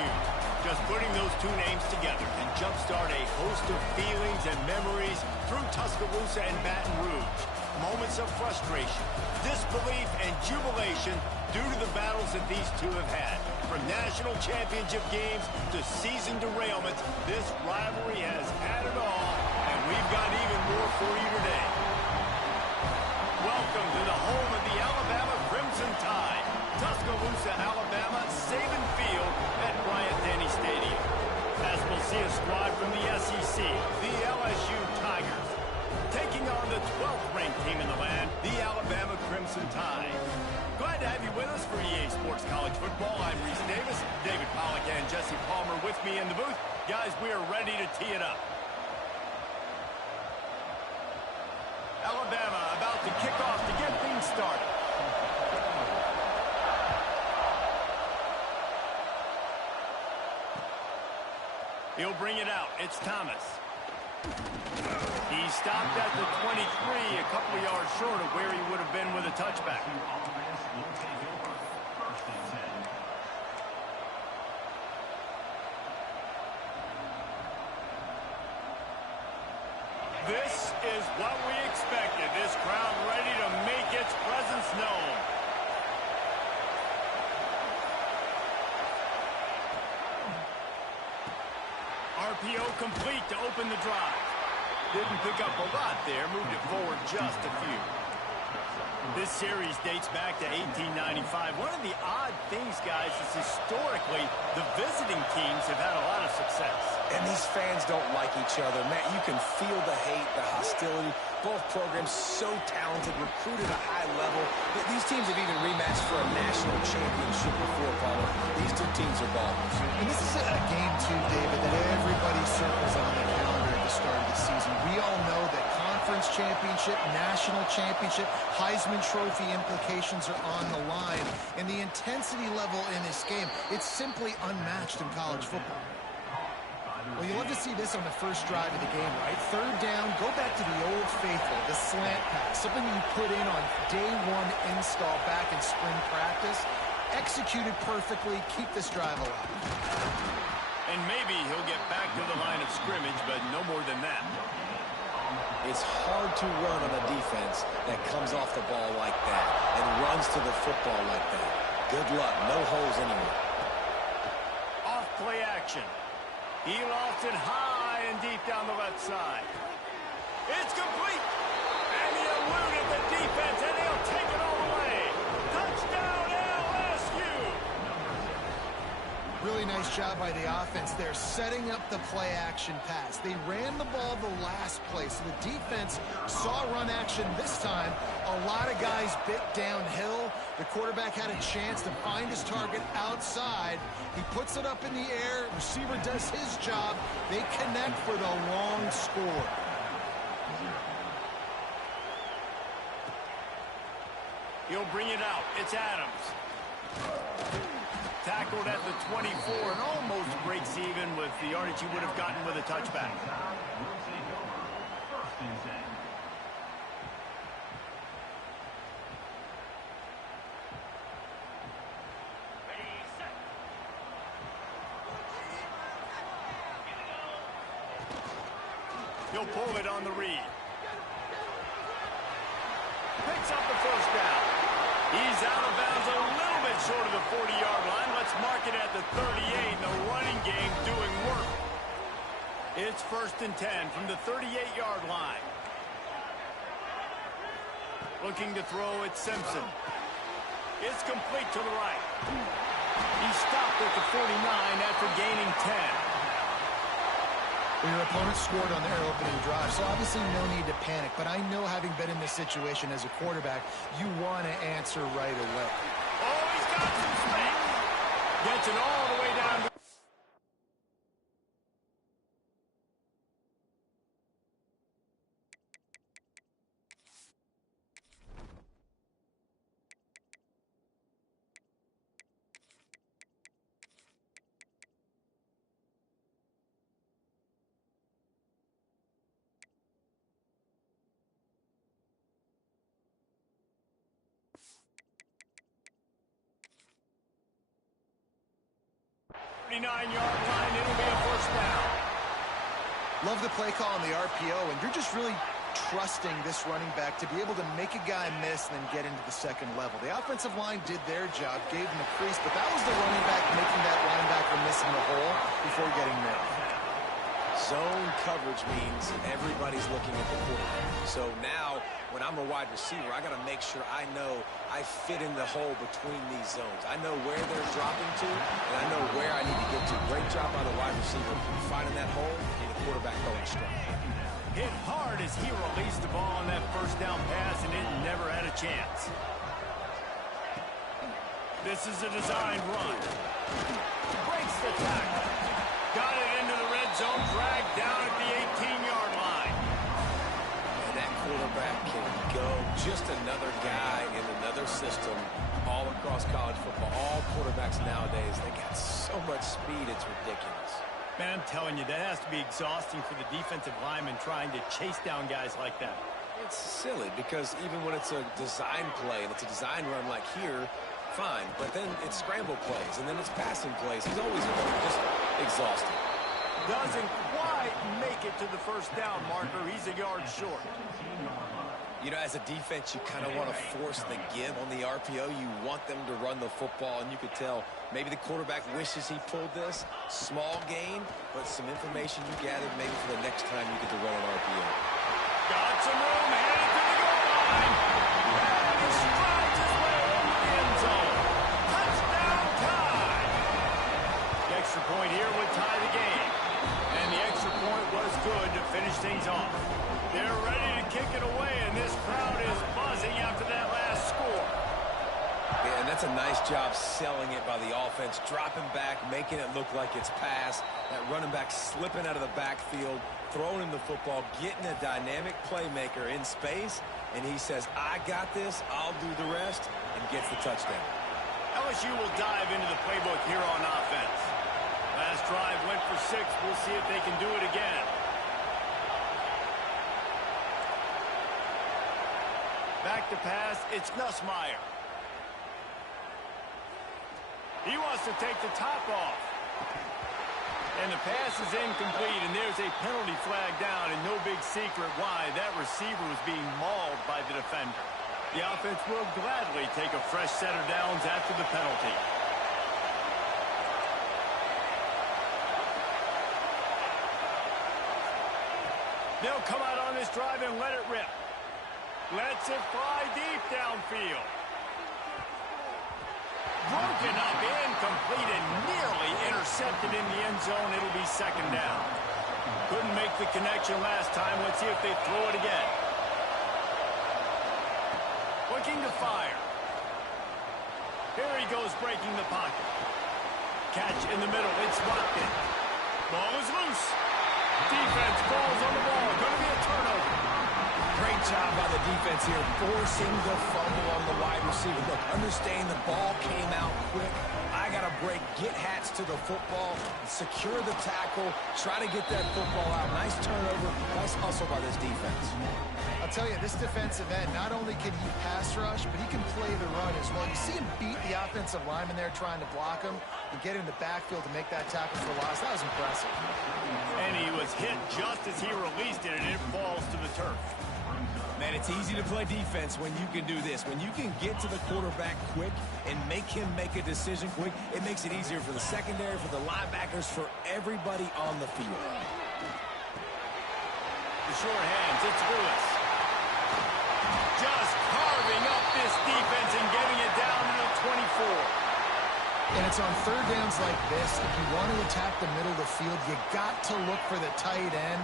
huge. Just putting those two names together can jumpstart a host of feelings and memories through Tuscaloosa and Baton Rouge. Moments of frustration, disbelief, and jubilation due to the battles that these two have had. From national championship games to season derailments, this rivalry has had it all, and we've got even more for you today. Welcome to the home of the Alabama Crimson Tide, Tuscaloosa, Alabama, Saban Field at Bryant-Denny Stadium. As we'll see a squad from the SEC, the LSU Tigers, taking on the 12th ranked team in the land, the Alabama Crimson Tide. Glad to have you with us for EA Sports College Football. I'm Reese Davis, David Pollack and Jesse Palmer with me in the booth. Guys, we are ready to tee it up. Alabama about to kick off to get things started. He'll bring it out. It's Thomas. He stopped at the 23, a couple of yards short of where he would have been with a touchback. This is what we expected. This crowd ready to make its presence known. RPO complete to open the drive. Didn't pick up a lot there, moved it forward just a few. This series dates back to 1895. One of the odd things, guys, is historically the visiting teams have had a lot of success. And these fans don't like each other. Matt, you can feel the hate, the hostility. Both programs so talented, recruited at a high level. These teams have even rematched for a national championship before, Palmer. These two teams are ballers. And this is a game, too, David, that everybody circles on the calendar at the start of the season. We all know that conference championship, national championship, Heisman Trophy implications are on the line. And the intensity level in this game, it's simply unmatched in college football. Well, you love to see this on the first drive of the game, right? Third down, go back to the old faithful, the slant pass, something you put in on day one install back in spring practice. Executed perfectly, keep this drive alive. And maybe he'll get back to the line of scrimmage, but no more than that. It's hard to run on a defense that comes off the ball like that and runs to the football like that. Good luck, no holes anywhere. Off play action. He lost it high and deep down the left side. It's complete. And he eluded the defense, and he'll take it all the way. Touchdown, LSU. Really nice job by the offense there, setting up the play-action pass. They ran the ball the last play, so the defense saw run action this time. A lot of guys bit downhill. The quarterback had a chance to find his target outside. He puts it up in the air. Receiver does his job. They connect for the long score. He'll bring it out. It's Adams. Tackled at the 24 and almost breaks even with the yardage he would have gotten with a touchback. He'll pull it on the read. Picks up the first down. He's out of bounds a little bit short of the 40-yard line. Let's mark it at the 38. The running game doing work. It's 1st and 10 from the 38-yard line. Looking to throw it, Simpson. It's complete to the right. He stopped at the 49 after gaining 10. Well, your opponent scored on their opening drive, so obviously no need to panic. But I know, having been in this situation as a quarterback, you want to answer right away. Oh, he's got some space. Gets it all the way down to... 39-yard line. It'll be a first down. Love the play call on the RPO, and you're just really trusting this running back to be able to make a guy miss and then get into the second level. The offensive line did their job, gave him a crease, but that was the running back making that linebacker missing the hole before getting there. Zone coverage means everybody's looking at the quarterback. So now, when I'm a wide receiver, I got to make sure I know I fit in the hole between these zones. I know where they're dropping to, and I know where I need to get to. Great job by the wide receiver finding that hole and the quarterback going strong. Hit hard as he released the ball on that first down pass, and it never had a chance. This is a designed run. Breaks the tackle. Got it into the red zone, dragged down at the 18-yard line. And that quarterback can go. Just another guy in another system all across college football. All quarterbacks nowadays, they got so much speed, it's ridiculous. Man, I'm telling you, that has to be exhausting for the defensive lineman trying to chase down guys like that. It's silly because even when it's a design play and it's a design run like here, fine. But then it's scramble plays and then it's passing plays. He's always just exhausted. Doesn't quite make it to the first down marker. He's a yard short. You know, as a defense, you kind of want to force the give on the RPO. You want them to run the football, and you could tell maybe the quarterback wishes he pulled this. Small gain, but some information you gathered maybe for the next time you get to run an RPO. Got some room, headed to the goal line. And he strides his way into the end zone. Touchdown time. The extra point here would tie the game. And the extra point was good to finish things off. They're ready to kick it away, and this crowd is buzzing after that last score. Yeah, and that's a nice job selling it by the offense, dropping back, making it look like it's pass. That running back slipping out of the backfield, throwing him the football, getting a dynamic playmaker in space, and he says, I got this, I'll do the rest, and gets the touchdown. LSU will dive into the playbook here on offense. Last drive went for 6. We'll see if they can do it again. Back to pass, it's Nussmeier. He wants to take the top off. And the pass is incomplete, and there's a penalty flag down, and no big secret why. That receiver was being mauled by the defender. The offense will gladly take a fresh set of downs after the penalty. They'll come out on this drive and let it rip. Lets it fly deep downfield. Broken up, incomplete, and nearly intercepted in the end zone. It'll be second down. Couldn't make the connection last time. Let's see if they throw it again. Looking to fire. Here he goes, breaking the pocket. Catch in the middle. It's locked in. Ball is loose. Defense falls on the ball. Going to be a turnover. Great job by the defense here, forcing the fumble on the wide receiver. Look, understand the ball came out quick. I got to break, get Hats to the football, secure the tackle, try to get that football out. Nice turnover, nice hustle by this defense. I'll tell you, this defensive end, not only can he pass rush, but he can play the run as well. You see him beat the offensive lineman there trying to block him and get in the backfield to make that tackle for loss. That was impressive. And he was hit just as he released it, and it falls to the turf. Man, it's easy to play defense when you can do this. When you can get to the quarterback quick and make him make a decision quick, it makes it easier for the secondary, for the linebackers, for everybody on the field. The short hands, it's Lewis. Just carving up this defense and getting it down to the 24. And it's on third downs like this. If you want to attack the middle of the field, you got to look for the tight end.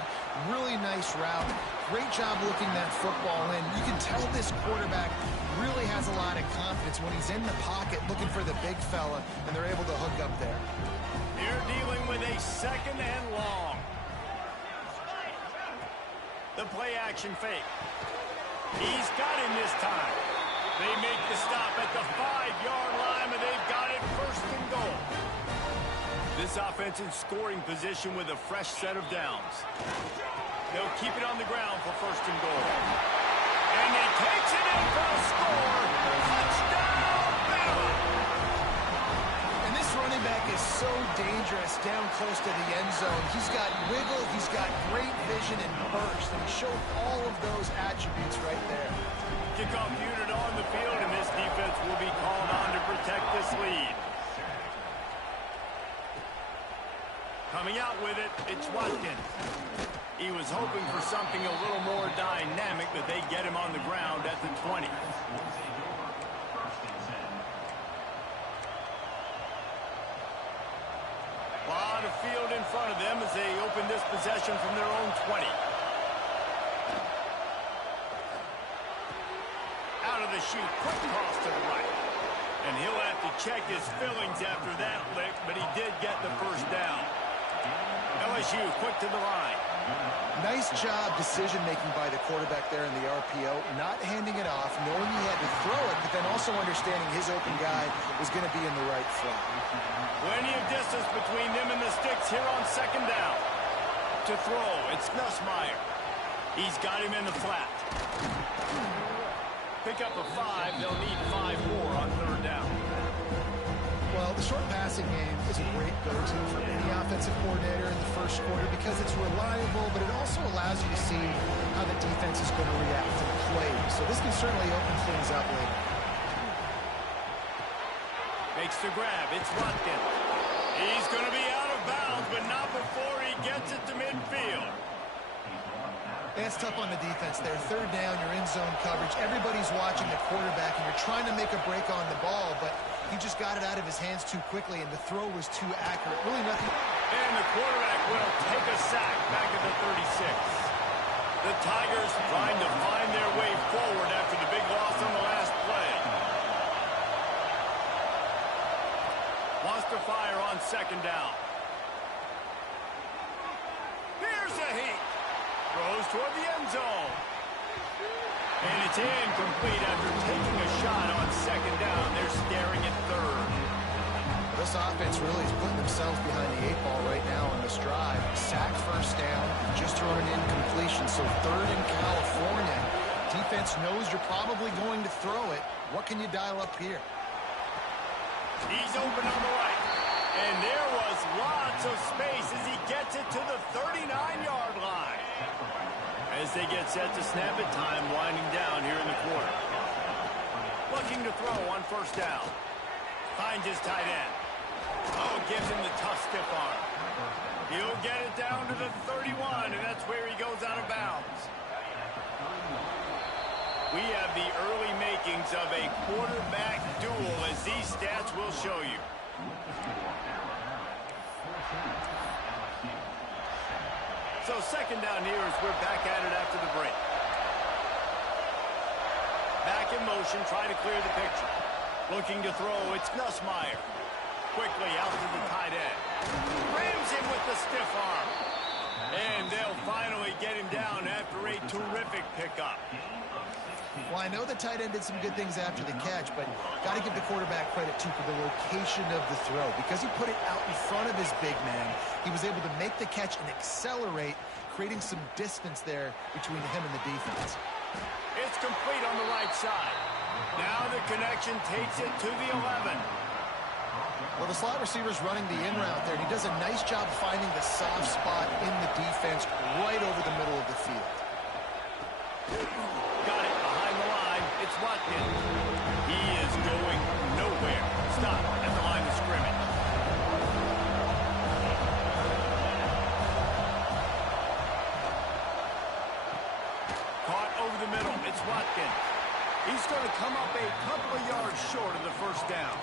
Really nice route. Great job looking that football in. You can tell this quarterback really has a lot of confidence when he's in the pocket looking for the big fella, and they're able to hook up there. They're dealing with a second and long. The play action fake. He's got him this time. They make the stop at the 5-yard line, and they've got it first and goal. This offense in scoring position with a fresh set of downs. They'll keep it on the ground for first and goal. And he takes it in for a score. Touchdown, Bama! And this running back is so dangerous. close to the end zone. He's got wiggle, he's got great vision and burst, and he showed all of those attributes right there. Kickoff unit on the field, and this defense will be called on to protect this lead. Coming out with it, it's Watkins. He was hoping for something a little more dynamic, but they get him on the ground at the 20. Lot of field in front of them as they open this possession from their own 20. Out of the chute, quick toss to the right. And he'll have to check his fillings after that lick, but he did get the first down. LSU quick to the line. Nice job decision-making by the quarterback there in the RPO, not handing it off, knowing he had to throw it, but then also understanding his open guy was going to be in the right front. Plenty of distance between them and the sticks here on second down. To throw, it's Nussmeier. He's got him in the flat. Pick up a 5. They'll need 5 more on third down. Well, the short passing game is a great go-to for any offensive coordinator in the first quarter because it's reliable, but it also allows you to see how the defense is going to react to the play. So this can certainly open things up later. Makes the grab. It's Watkins. He's going to be out of bounds, but not before he gets it to midfield. That's tough on the defense there. Third down, you're in zone coverage. Everybody's watching the quarterback, and you're trying to make a break on the ball, but he just got it out of his hands too quickly, and the throw was too accurate. Really nothing. And the quarterback will take a sack back at the 36. The Tigers trying to find their way forward after the big loss on the last play. Wants to fire on second down. Here's a heat. Throws toward the end zone. And it's incomplete after taking a shot on second down. They're staring at third. This offense really is putting themselves behind the 8 ball right now on this drive. Sack first down, just thrown an incompletion. So third in California. Defense knows you're probably going to throw it. What can you dial up here? He's open on the right. And there was lots of space as he gets it to the 39-yard line. As they get set to snap it, time winding down here in the quarter. Looking to throw on first down. Finds his tight end. Oh, gives him the tough stiff arm. He'll get it down to the 31, and that's where he goes out of bounds. We have the early makings of a quarterback duel, as these stats will show you. So second down here as we're back at it after the break. Back in motion, trying to clear the picture. Looking to throw, it's Nussmeier. Quickly out to the tight end. Rams him with the stiff arm. And they'll finally get him down after a terrific pickup. Well, I know the tight end did some good things after the catch, but got to give the quarterback credit, too, for the location of the throw. Because he put it out in front of his big man, he was able to make the catch and accelerate, creating some distance there between him and the defense. It's complete on the right side. Now the connection takes it to the 11. Well, the slot receiver's running the in route there, and he does a nice job finding the soft spot in the defense right over the middle of the field. Got it behind the line. It's Watkins. He is going nowhere. Stop at the line of scrimmage. Caught over the middle. It's Watkins. He's going to come up a couple of yards short of the first down.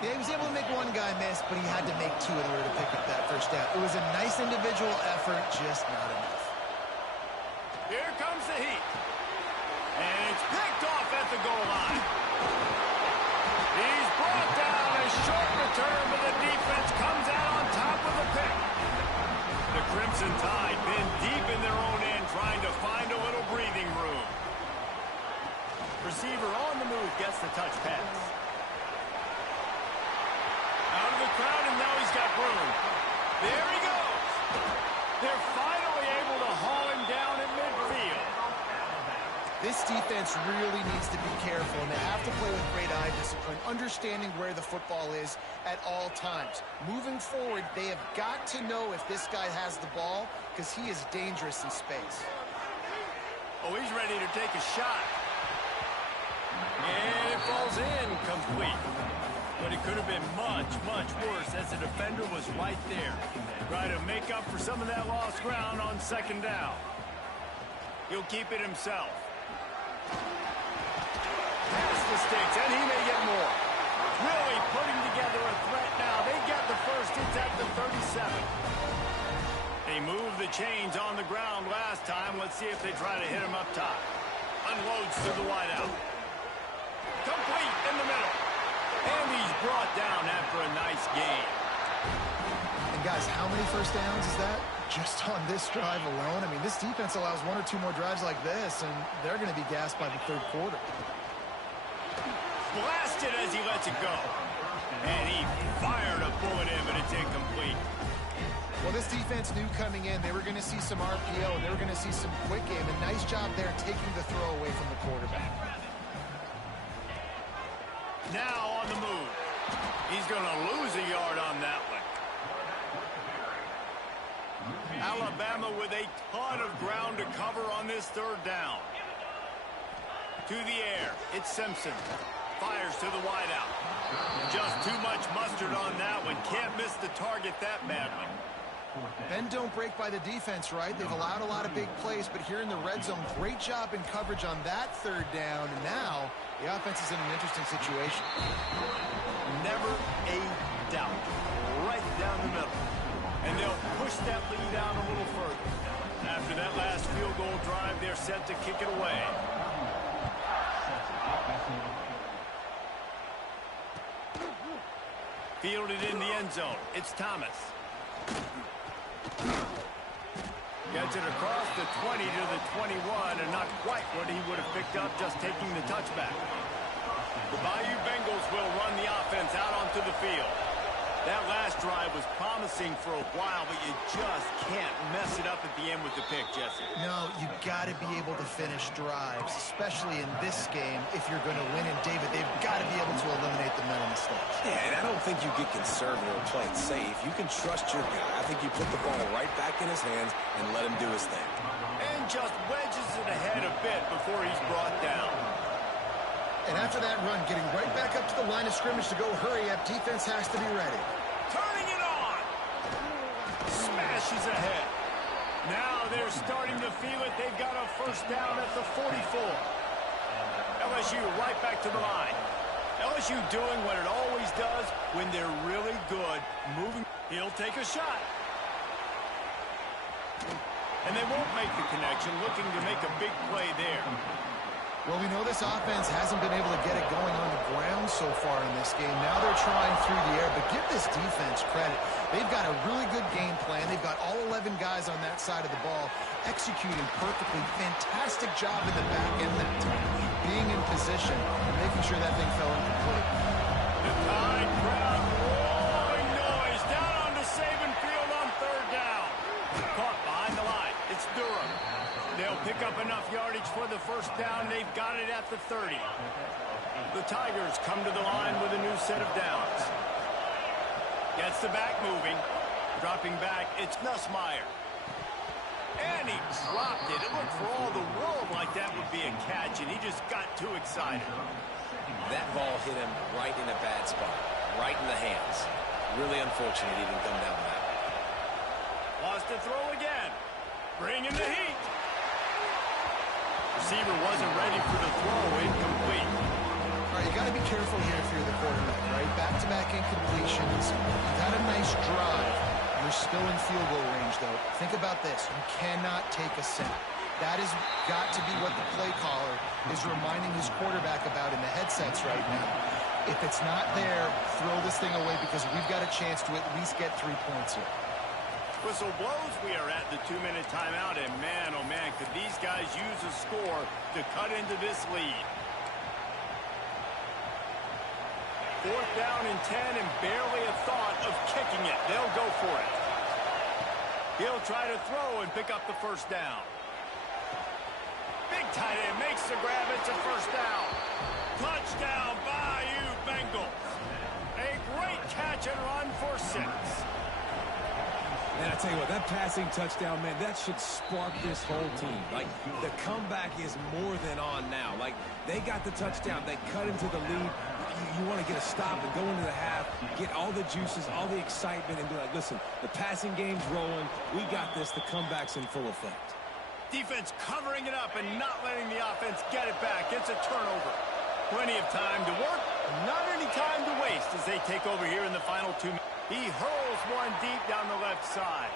Yeah, he was able to make one guy miss, but he had to make 2 in order to pick up that first down. It was a nice individual effort, just not enough. Here comes the heat. And it's picked off at the goal line. He's brought down a short return, but the defense comes out on top of the pick. The Crimson Tide been deep in their own end, trying to find a little breathing room. Receiver on the move gets the touch pass. Out of the crowd, and now he's got room. There he goes. They're finally able to haul him down at midfield. This defense really needs to be careful, and they have to play with great eye discipline. discipline, understanding where the football is at all times. Moving forward, they have got to know if this guy has the ball because he is dangerous in space. Oh, he's ready to take a shot. And it falls in complete. But it could have been much, much worse as the defender was right there. Try to make up for some of that lost ground on second down. He'll keep it himself. Pass the sticks, and he may get more. Really putting together a threat now. They get the first. It's at the 37. They moved the chains on the ground last time. Let's see if they try to hit him up top. Unloads to the wideout. Complete in the middle. And he's brought down after a nice gain. And guys, how many first downs is that? Just on this drive alone? I mean, this defense allows 1 or 2 more drives like this, and they're going to be gassed by the third quarter. Blasted as he lets it go. And he fired a bullet in, but it's incomplete. Well, this defense knew coming in they were going to see some RPO, and they were going to see some quick game. A nice job there taking the throw away from the quarterback. Now on the move. He's going to lose a yard on that one. Alabama with a ton of ground to cover on this third down. To the air. It's Simpson. Fires to the wideout. Just too much mustard on that one. Can't miss the target that badly. Bend don't break by the defense, right? They've allowed a lot of big plays, but here in the red zone, great job in coverage on that third down. And now the offense is in an interesting situation. Never a doubt. Right down the middle. And they'll push that lead out a little further. After that last field goal drive, they're set to kick it away. Fielded in the end zone. It's Thomas. Gets it across the 20 to the 21, and not quite what he would have picked up just taking the touchback. The Bayou Bengals will run the offense out onto the field. That last drive was promising for a while, but you just can't mess it up at the end with the pick, Jesse. No, you got to be able to finish drives, especially in this game. If you're going to win, and David, they've got to be able to eliminate the mental mistakes. Yeah, and I don't think you get conservative or play it safe. You can trust your guy. I think you put the ball right back in his hands and let him do his thing. And just wedges it ahead a bit before he's brought down. And after that run, getting right back up to the line of scrimmage to go hurry up, defense has to be ready. Turning it on. Smashes ahead. Now they're starting to feel it. They've got a first down at the 44. LSU right back to the line. LSU doing what it always does when they're really good. Moving. He'll take a shot. And they won't make the connection, looking to make a big play there. Well, we know this offense hasn't been able to get it going on the ground so far in this game. Now they're trying through the air, but give this defense credit. They've got a really good game plan. They've got all 11 guys on that side of the ball executing perfectly. Fantastic job in the back end that time, being in position and making sure that thing fell incomplete. The Tide crowd roaring noise down onto Saban Field on third down. Caught behind the line. It's Durham. They'll pick up enough yardage for the first down. They've got it at the 30. The Tigers come to the line with a new set of downs. Gets the back moving. Dropping back, it's Nussmeier. And he dropped it. It looked for all the world like that would be a catch, and he just got too excited. That ball hit him right in a bad spot, right in the hands. Really unfortunate he didn't come down that. Lost the throw again. Bringing the heat. Receiver wasn't ready for the throw. Incomplete. All right, you got to be careful here if you're the quarterback, right? Back-to-back incompletions. You've had a nice drive. You're still in field goal range, though. Think about this. You cannot take a sack. That has got to be what the play caller is reminding his quarterback about in the headsets right now. If it's not there, throw this thing away because we've got a chance to at least get 3 points here. Whistle blows. We are at the 2-minute timeout, and man, oh man, could these guys use a score to cut into this lead. 4th down and 10, and barely a thought of kicking it. They'll go for it. He'll try to throw and pick up the first down. Big tight end makes the grab. It's a first down. Touchdown, Bayou Bengals. And I tell you what, that passing touchdown, man, that should spark this whole team. Like, the comeback is more than on now. Like, they got the touchdown. They cut into the lead. You want to get a stop and go into the half, get all the juices, all the excitement, and be like, listen, the passing game's rolling. We got this. The comeback's in full effect. Defense covering it up and not letting the offense get it back. It's a turnover. Plenty of time to work, not any time to waste as they take over here in the final 2 minutes. He hurls one deep down the left side.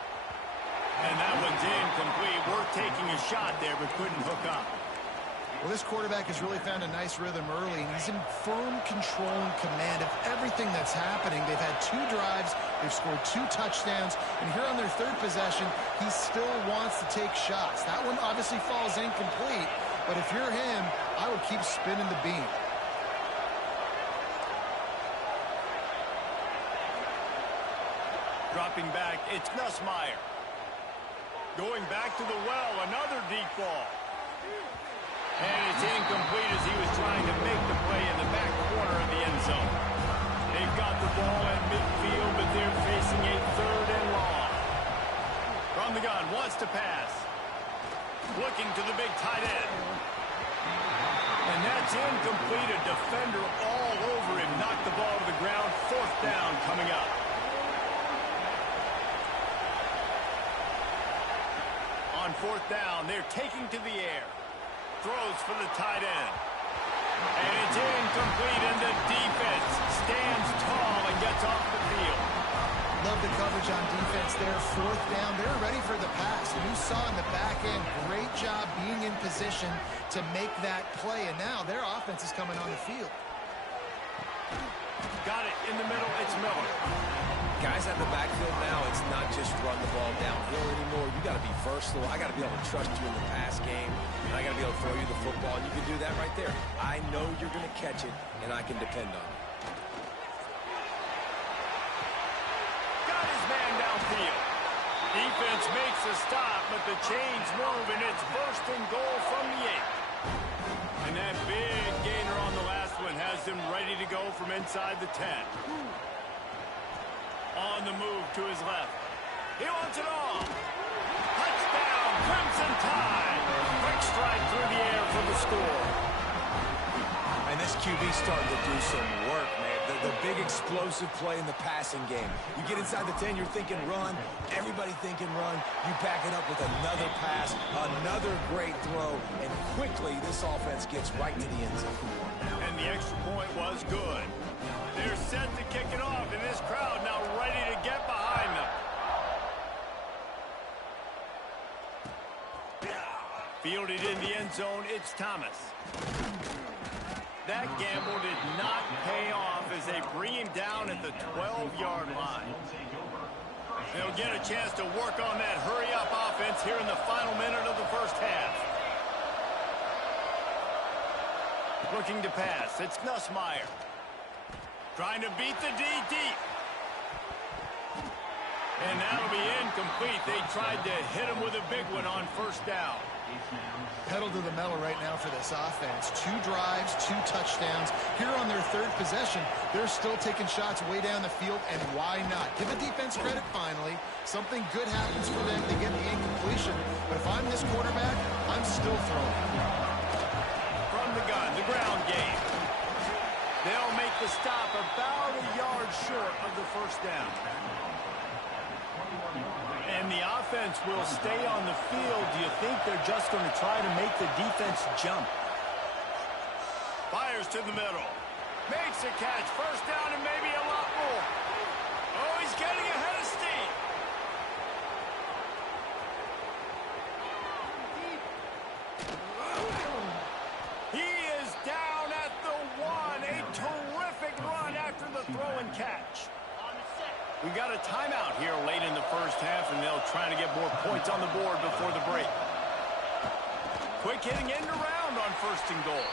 And that one's incomplete. Worth taking a shot there, but couldn't hook up. Well, this quarterback has really found a nice rhythm early, and he's in firm control and command of everything that's happening. They've had 2 drives, they've scored 2 touchdowns, and here on their 3rd possession, he still wants to take shots. That one obviously falls incomplete, but if you're him, I would keep spinning the beam. Dropping back, it's Nussmeier. Going back to the well, another deep ball. And it's incomplete as he was trying to make the play in the back corner of the end zone. They've got the ball at midfield, but they're facing a 3rd and long. From the gun, wants to pass. Looking to the big tight end. And that's incomplete. A defender all over him. Knocked the ball to the ground. 4th down coming up. On 4th down, they're taking to the air. Throws for the tight end. And it's incomplete, and the defense stands tall and gets off the field. Love the coverage on defense there. 4th down. They're ready for the pass. And you saw in the back end, great job being in position to make that play. And now their offense is coming on the field. Got it in the middle. It's Miller. Guys at the backfield now, it's not just run the ball downhill anymore. You got to be versatile. I got to be able to trust you in the pass game, and I got to be able to throw you the football, and you can do that right there. I know you're going to catch it, and I can depend on it. Got his man downfield. Defense makes a stop, but the chains move, and it's 1st and goal from the 8. And that big gainer on the last one has them ready to go from inside the 10. On the move to his left. He wants it all. Touchdown, Crimson Tide. Quick strike through the air for the score. And this QB's starting to do some work, man. The big explosive play in the passing game. You get inside the 10, you're thinking run. Everybody thinking run. You back it up with another pass, another great throw, and quickly this offense gets right to the end zone. And the extra point was good. They're set to kick it off, and this crowd now ready to get behind them. Fielded in the end zone, it's Thomas. That gamble did not pay off as they bring him down at the 12-yard line. They'll get a chance to work on that hurry-up offense here in the final minute of the 1st half. Looking to pass, it's Nussmeier. Trying to beat the D deep. And that'll be incomplete. They tried to hit him with a big one on 1st down. Pedal to the metal right now for this offense. 2 drives, 2 touchdowns. Here on their 3rd possession, they're still taking shots way down the field, and why not? Give the defense credit finally. Something good happens for them. They get the incompletion. But if I'm this quarterback, I'm still throwing. From the gun, the ground game. They'll make the stop about a yard short of the 1st down. And the offense will stay on the field. Do you think they're just going to try to make the defense jump? Fires to the middle. Makes a catch. 1st down and maybe a lot more. Oh, he's getting ahead of steam. He is down at the 1. A terrific run after the throw and catch. We've got a timeout here late in the 1st half, and they'll try to get more points on the board before the break. Quick hitting end around on 1st and goal.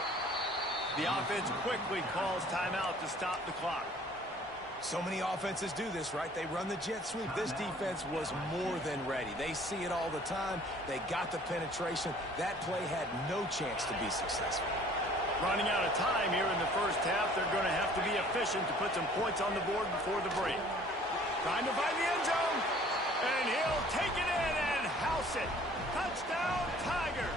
The offense quickly calls timeout to stop the clock. So many offenses do this, right? They run the jet sweep. This defense was more than ready. They see it all the time. They got the penetration. That play had no chance to be successful. Running out of time here in the 1st half. They're going to have to be efficient to put some points on the board before the break. Trying to find the end zone. And he'll take it in and house it. Touchdown, Tigers.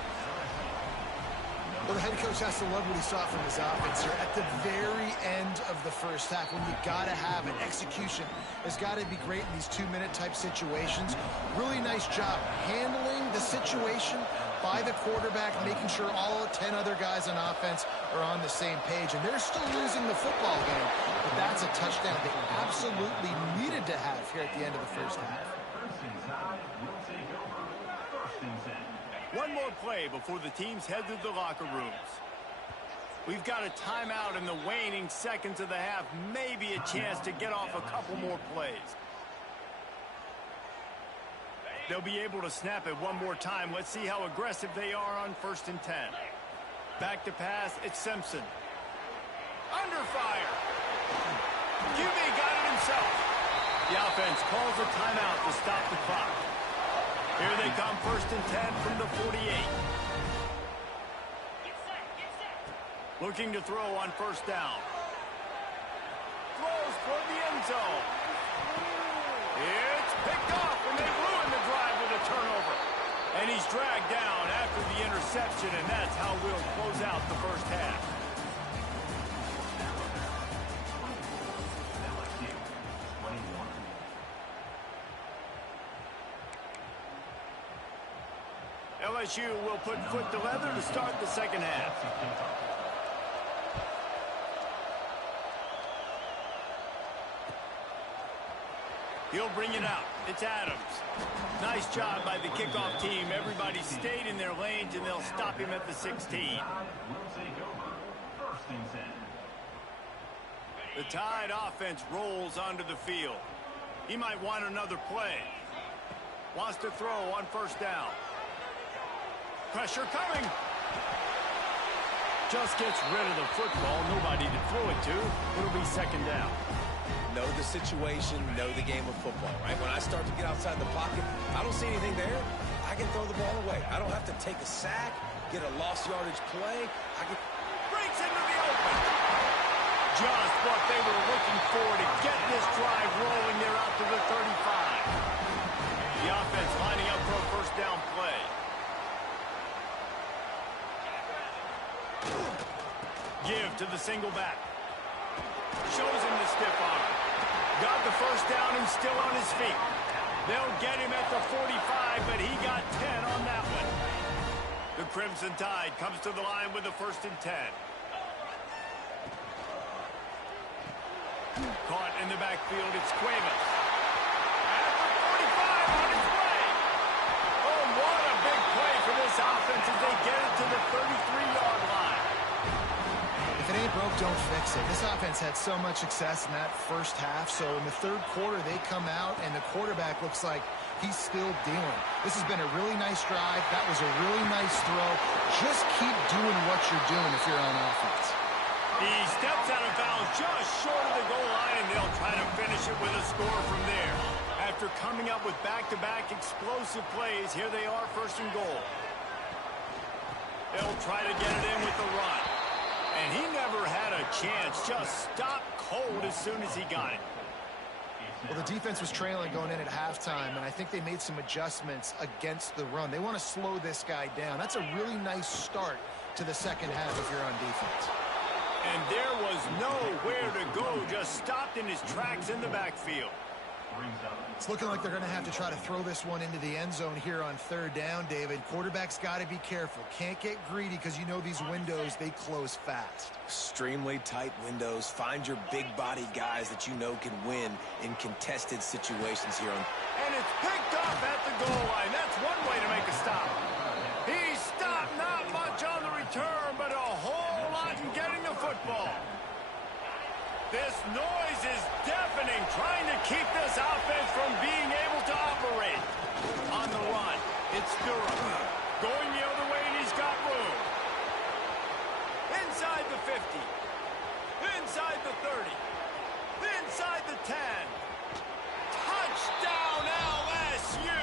Well, the head coach has to love what he saw from his offense here at the very end of the first half when you got to have it. Execution has got to be great in these 2-minute type situations. Really nice job handling the situation by the quarterback, making sure all 10 other guys on offense are on the same page. And they're still losing the football game, but that's a touchdown they absolutely needed to have here at the end of the first half. One more play before the teams head to the locker rooms. We've got a timeout in the waning seconds of the half. Maybe a chance to get off a couple more plays. They'll be able to snap it one more time. Let's see how aggressive they are on 1st and 10. Back to pass, it's Simpson. Under fire. QB got it himself. The offense calls a timeout to stop the clock. Here they come, 1st and 10 from the 48. Looking to throw on 1st down. Throws for the end zone. It's picked off, and they ruin the drive with a turnover. And he's dragged down after the interception, and that's how we'll close out the first half. LSU will put foot to leather to start the second half. He'll bring it out. It's Adams. Nice job by the kickoff team. Everybody stayed in their lanes, and they'll stop him at the 16. The Tide offense rolls onto the field. He might want another play. Wants to throw on 1st down. Pressure coming. Just gets rid of the football. Nobody to throw it to. It'll be 2nd down. Know the situation, know the game of football, right? When I start to get outside the pocket, I don't see anything there. I can throw the ball away. I don't have to take a sack, get a lost yardage play. I can... Breaks into the open. Just what they were looking for to get this drive rolling. They're out to the 35. The offense lining up for a 1st down play. Give to the single back. Shows him the stiff arm. Got the 1st down and still on his feet. They'll get him at the 45, but he got 10 on that one. The Crimson Tide comes to the line with the 1st and 10. Caught in the backfield, it's Cuevas. At the 45 on his way. Oh, what a big play for this offense as they get it to the 33-yard line. If it ain't broke, don't fix it. This offense had so much success in that first half, so in the 3rd quarter, they come out, and the quarterback looks like he's still dealing. This has been a really nice drive. That was a really nice throw. Just keep doing what you're doing if you're on offense. He steps out of bounds just short of the goal line, and they'll try to finish it with a score from there. After coming up with back-to-back explosive plays, here they are, 1st and goal. They'll try to get it in with the run. And he never had a chance. Just stopped cold as soon as he got it. Well, the defense was trailing going in at halftime, and I think they made some adjustments against the run. They want to slow this guy down. That's a really nice start to the second half if you're on defense. And there was nowhere to go. Just stopped in his tracks in the backfield. It's looking like they're going to have to try to throw this one into the end zone here on 3rd down, David. Quarterback's got to be careful. Can't get greedy because you know these windows, they close fast. Extremely tight windows. Find your big-bodied guys that you know can win in contested situations here. And it's picked up at the goal line. That's one way to make a stop. He stopped, not much on the return, but a whole lot in getting the football. This noise is deafening, trying to keep this offense from being able to operate. On the run, it's Durham. Going the other way, and he's got room. Inside the 50. Inside the 30. Inside the 10. Touchdown, LSU!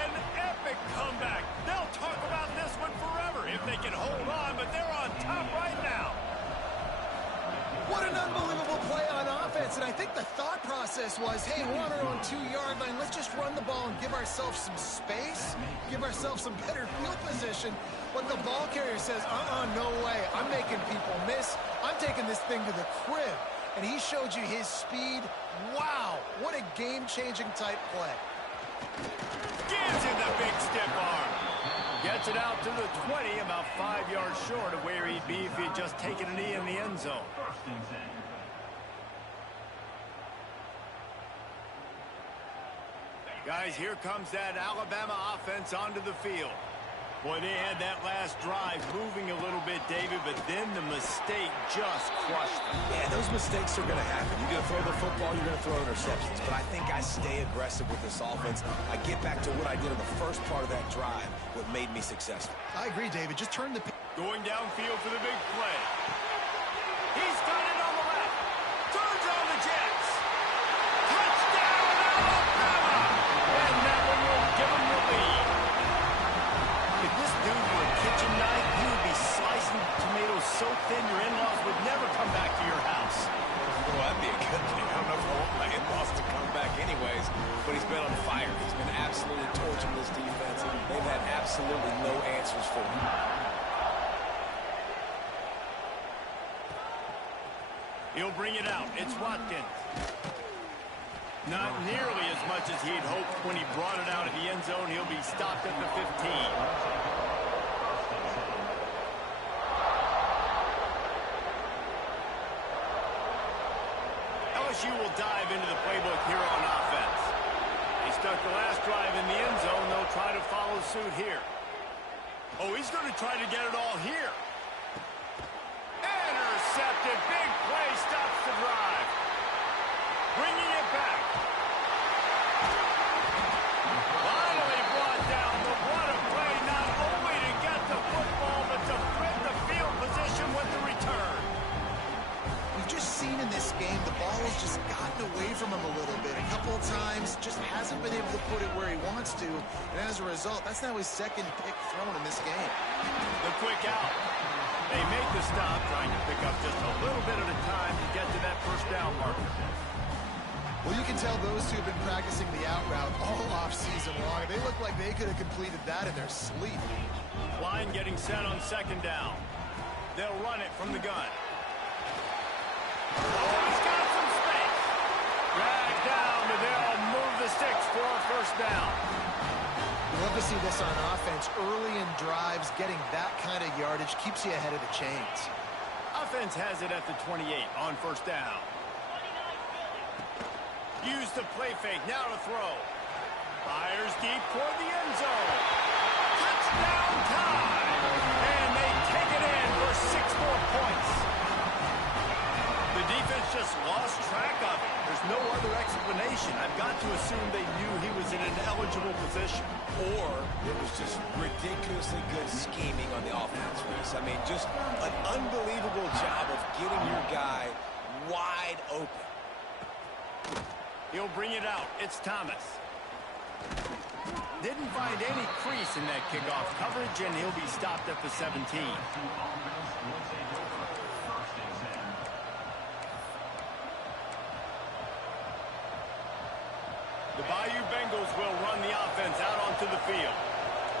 An epic comeback. They'll talk about this one forever if they can hold on, but they're on top right now. What an unbelievable play on offense. Listen, I think the thought process was, hey, we're on our own 2-yard line. Let's just run the ball and give ourselves some space, give ourselves some better field position. But the ball carrier says, no way. I'm making people miss. I'm taking this thing to the crib. And he showed you his speed. Wow, what a game-changing type play. Gives him the big stiff arm. Gets it out to the 20, about 5 yards short of where he'd be if he'd just taken a knee in the end zone. Guys, here comes that Alabama offense onto the field. Boy, they had that last drive moving a little bit, David, but then the mistake just crushed them. Yeah, those mistakes are going to happen. You're going to throw the football, you're going to throw interceptions. But I think I stay aggressive with this offense. I get back to what I did in the first part of that drive, what made me successful. I agree, David. Just turn the... Going downfield for the big play. He's got it on the left. Turns on the Jets. Touchdown, Alabama! And that one will give him the lead. If this dude were a kitchen knife, he would be slicing tomatoes so thin your in-laws would never come back to your house. Well, that'd be a good thing. I don't know if I want my in-laws to come back anyways, but he's been on fire. He's been absolutely torching this defense. They've had absolutely no answers for him. He'll bring it out. It's Watkins. Not nearly as much as he'd hoped when he brought it out of the end zone. He'll be stopped at the 15. LSU will dive into the playbook here on offense. They stuck the last drive in the end zone. They'll try to follow suit here. Oh, he's going to try to get it all here. Intercepted. Big play stops the drive. Bringing it back. Finally brought down, but what a play, not only to get the football, but to thread the field position with the return. We've just seen in this game the ball has just gotten away from him a little bit. A couple of times, just hasn't been able to put it where he wants to. And as a result, that's now his second pick thrown in this game. The quick out. They make the stop, trying to pick up just a little bit at a time to get to that first down marker. Well, you can tell those two have been practicing the out route all off-season long. They look like they could have completed that in their sleep. Line getting set on second down. They'll run it from the gun. Oh, he's got some space. Drag down, but they'll move the sticks for a first down. We love to see this on offense. Early in drives, getting that kind of yardage keeps you ahead of the chains. Offense has it at the 28 on first down. Use the play fake, now to throw. Fires deep toward the end zone. Touchdown time! And they take it in for 6 more points. The defense just lost track of it. There's no other explanation. I've got to assume they knew he was in an eligible position. Or it was just ridiculously good scheming on the offense, Reese. I mean, just an unbelievable job of getting your guy wide open. He'll bring it out. It's Thomas. Didn't find any crease in that kickoff coverage, and he'll be stopped at the 17. The Bayou Bengals will run the offense out onto the field.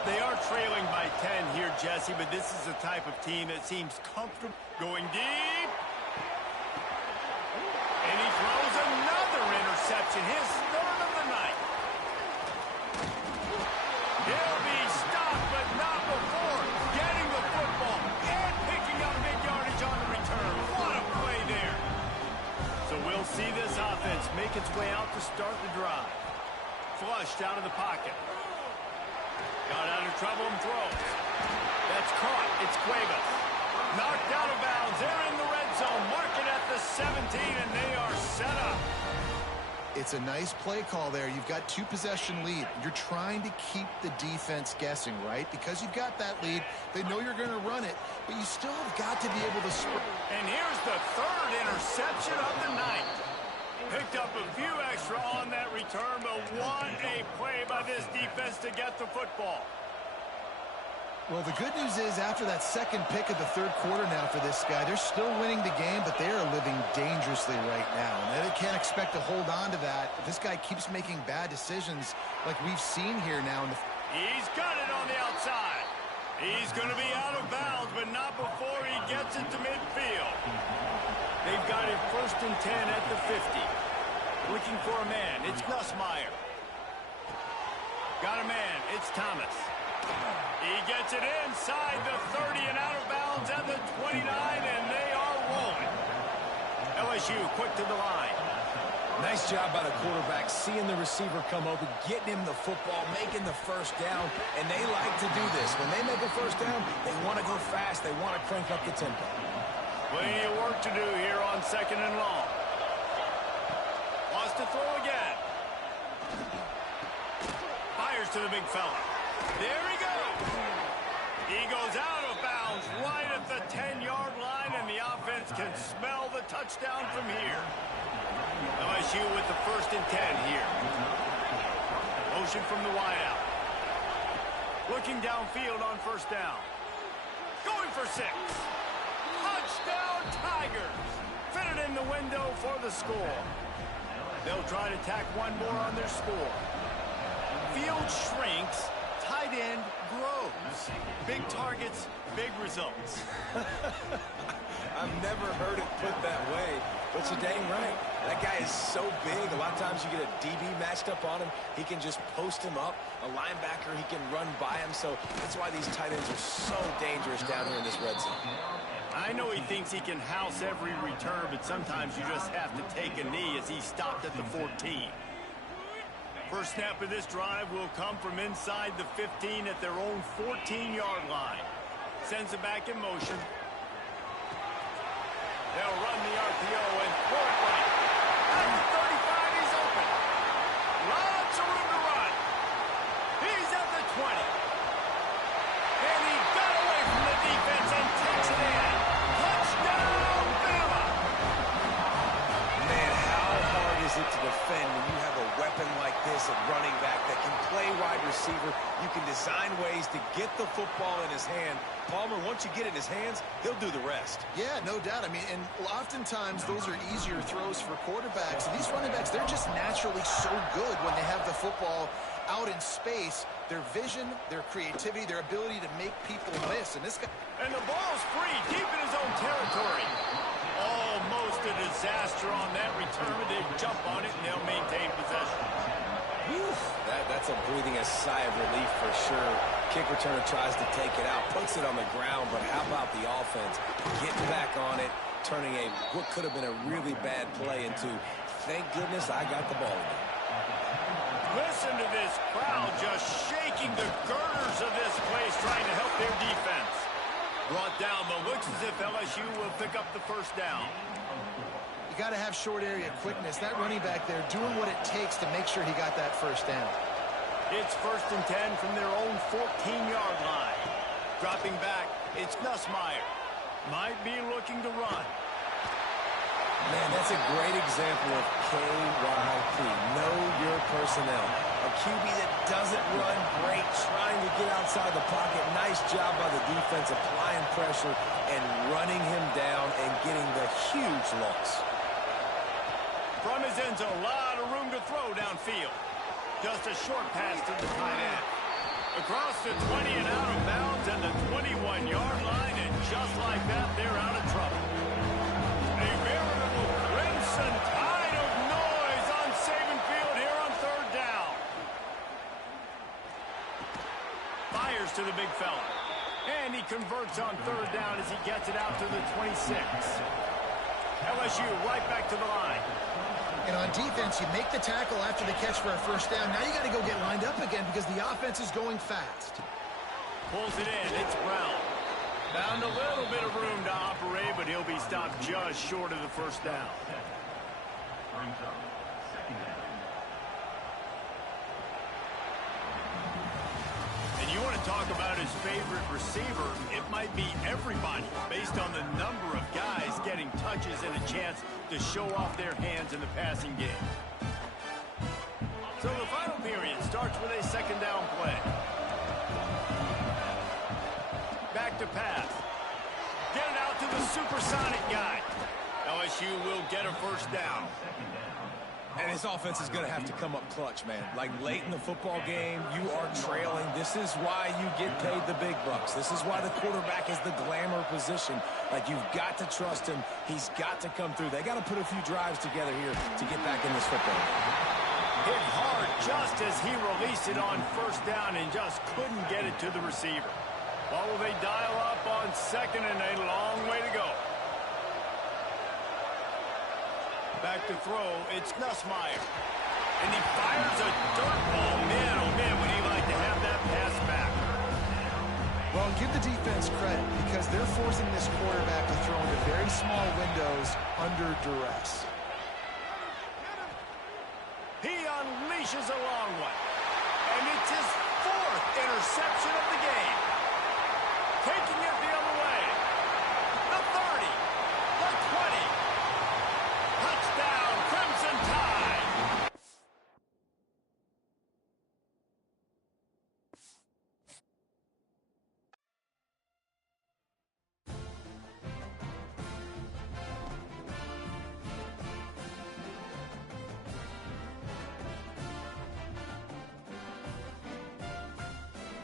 They are trailing by 10 here, Jesse, but this is the type of team that seems comfortable. Going deep. And he throws another interception, his third of the night. He'll be stopped, but not before getting the football and picking up big yardage on the return. What a play there. So we'll see this offense make its way out to start the drive. Flushed out of the pocket. Got out of trouble and throws. That's caught. It's Cuevas. Knocked out of bounds. They're in the red zone. Mark it at the 17, and they are set up. It's a nice play call there. You've got 2-possession lead. You're trying to keep the defense guessing, right? Because you've got that lead. They know you're going to run it, but you still have got to be able to spread. And here's the third interception of the night. Picked up a few extra on that return, but what a play by this defense to get the football. Well, the good news is after that second pick of the third quarter now for this guy, they're still winning the game, but they are living dangerously right now. And they can't expect to hold on to that if this guy keeps making bad decisions like we've seen here now. He's got it on the outside. He's going to be out of bounds, but not before he gets it to midfield. They've got it 1st and 10 at the 50. Looking for a man. It's Nussmeier. Got a man. It's Thomas. He gets it inside the 30 and out of bounds at the 29, and they are rolling. LSU quick to the line. Nice job by the quarterback, seeing the receiver come open, getting him the football, making the first down, and they like to do this. When they make a first down, they want to go fast. They want to crank up the tempo. Plenty of work to do here on 2nd and long. Wants to throw again. Fires to the big fella. There he goes. He goes out of bounds right at the 10-yard line, and the offense can smell the touchdown from here. LSU with the 1st and 10 here. Motion from the wideout. Looking downfield on 1st down. Going for 6. Touchdown Tigers. Fitted in the window for the score. They'll try to tack one more on their score. Field shrinks. Tight end grows. Big targets, big results. I've never heard it put that way, but you're dang right. That guy is so big. A lot of times you get a DB matched up on him. He can just post him up. A linebacker, he can run by him. So that's why these tight ends are so dangerous down here in this red zone. I know he thinks he can house every return, but sometimes you just have to take a knee as he stopped at the 14. First snap of this drive will come from inside the 15 at their own 14-yard line. Sends it back in motion. They'll run the RPO and throw it right. At the 35, he's open. Lots of room to run. He's at the 20. And he got away from the defense and takes it in. Touchdown, Bama! Man, how hard is it to defend when you have a weapon like this at running back that can play wide receiver? You can design ways to get the football in his hand. Palmer, once you get it in his hands, he'll do the rest. Yeah, no doubt. I mean, and oftentimes those are easier throws for quarterbacks. And these running backs, they're just naturally so good when they have the football out in space. Their vision, their creativity, their ability to make people miss. And this guy... And the ball's free, deep in his own territory. Almost a disaster on that return. They jump on it, and they'll maintain possession. Whew, that's a breathing a sigh of relief for sure. Kick returner tries to take it out, puts it on the ground, but how about the offense getting back on it, turning what could have been a really bad play into, thank goodness I got the ball again. Listen to this crowd just shaking the girders of this place, trying to help their defense. Brought down, but looks as if LSU will pick up the first down. You got to have short area quickness. That running back there doing what it takes to make sure he got that first down. It's 1st and 10 from their own 14-yard line. Dropping back, it's Nussmeier. Might be looking to run. Man, that's a great example of KYP. Know your personnel. A QB that doesn't run great, trying to get outside the pocket. Nice job by the defense applying pressure and running him down and getting the huge loss. From his end zone, a lot of room to throw downfield. Just a short pass to the tight end. Across the 20 and out of bounds at the 21-yard line, and just like that, they're out of trouble. A veritable crimson tide of noise on Saban Field here on 3rd down. Fires to the big fella. And he converts on 3rd down as he gets it out to the 26. LSU right back to the line. And on defense, you make the tackle after the catch for a first down. Now you got to go get lined up again because the offense is going fast. Pulls it in. It's Brown. Found a little bit of room to operate, but he'll be stopped just short of the first down. And you want to talk about his favorite receiver, it might be everybody based on the number of guys getting touches and a chance to show off their hands in the passing game. So the final period starts with a 2nd down play. back to pass. Get it out to the supersonic guy. LSU will get a first down. And his offense is going to have to come up clutch, man. Like late in the football game, you are trailing. This is why you get paid the big bucks. This is why the quarterback is the glamour position. Like, you've got to trust him. He's got to come through. They got to put a few drives together here to get back in this football game. Hit hard just as he released it on first down and just couldn't get it to the receiver. Well, will they dial up on second and a long way to go? Back to throw, it's Nussmeier. And he fires a dirt ball. Man, oh man, would he like to have that pass back. Well, give the defense credit because they're forcing this quarterback to throw into very small windows under duress. He unleashes a long one. And it's his 4th interception of the game. Taking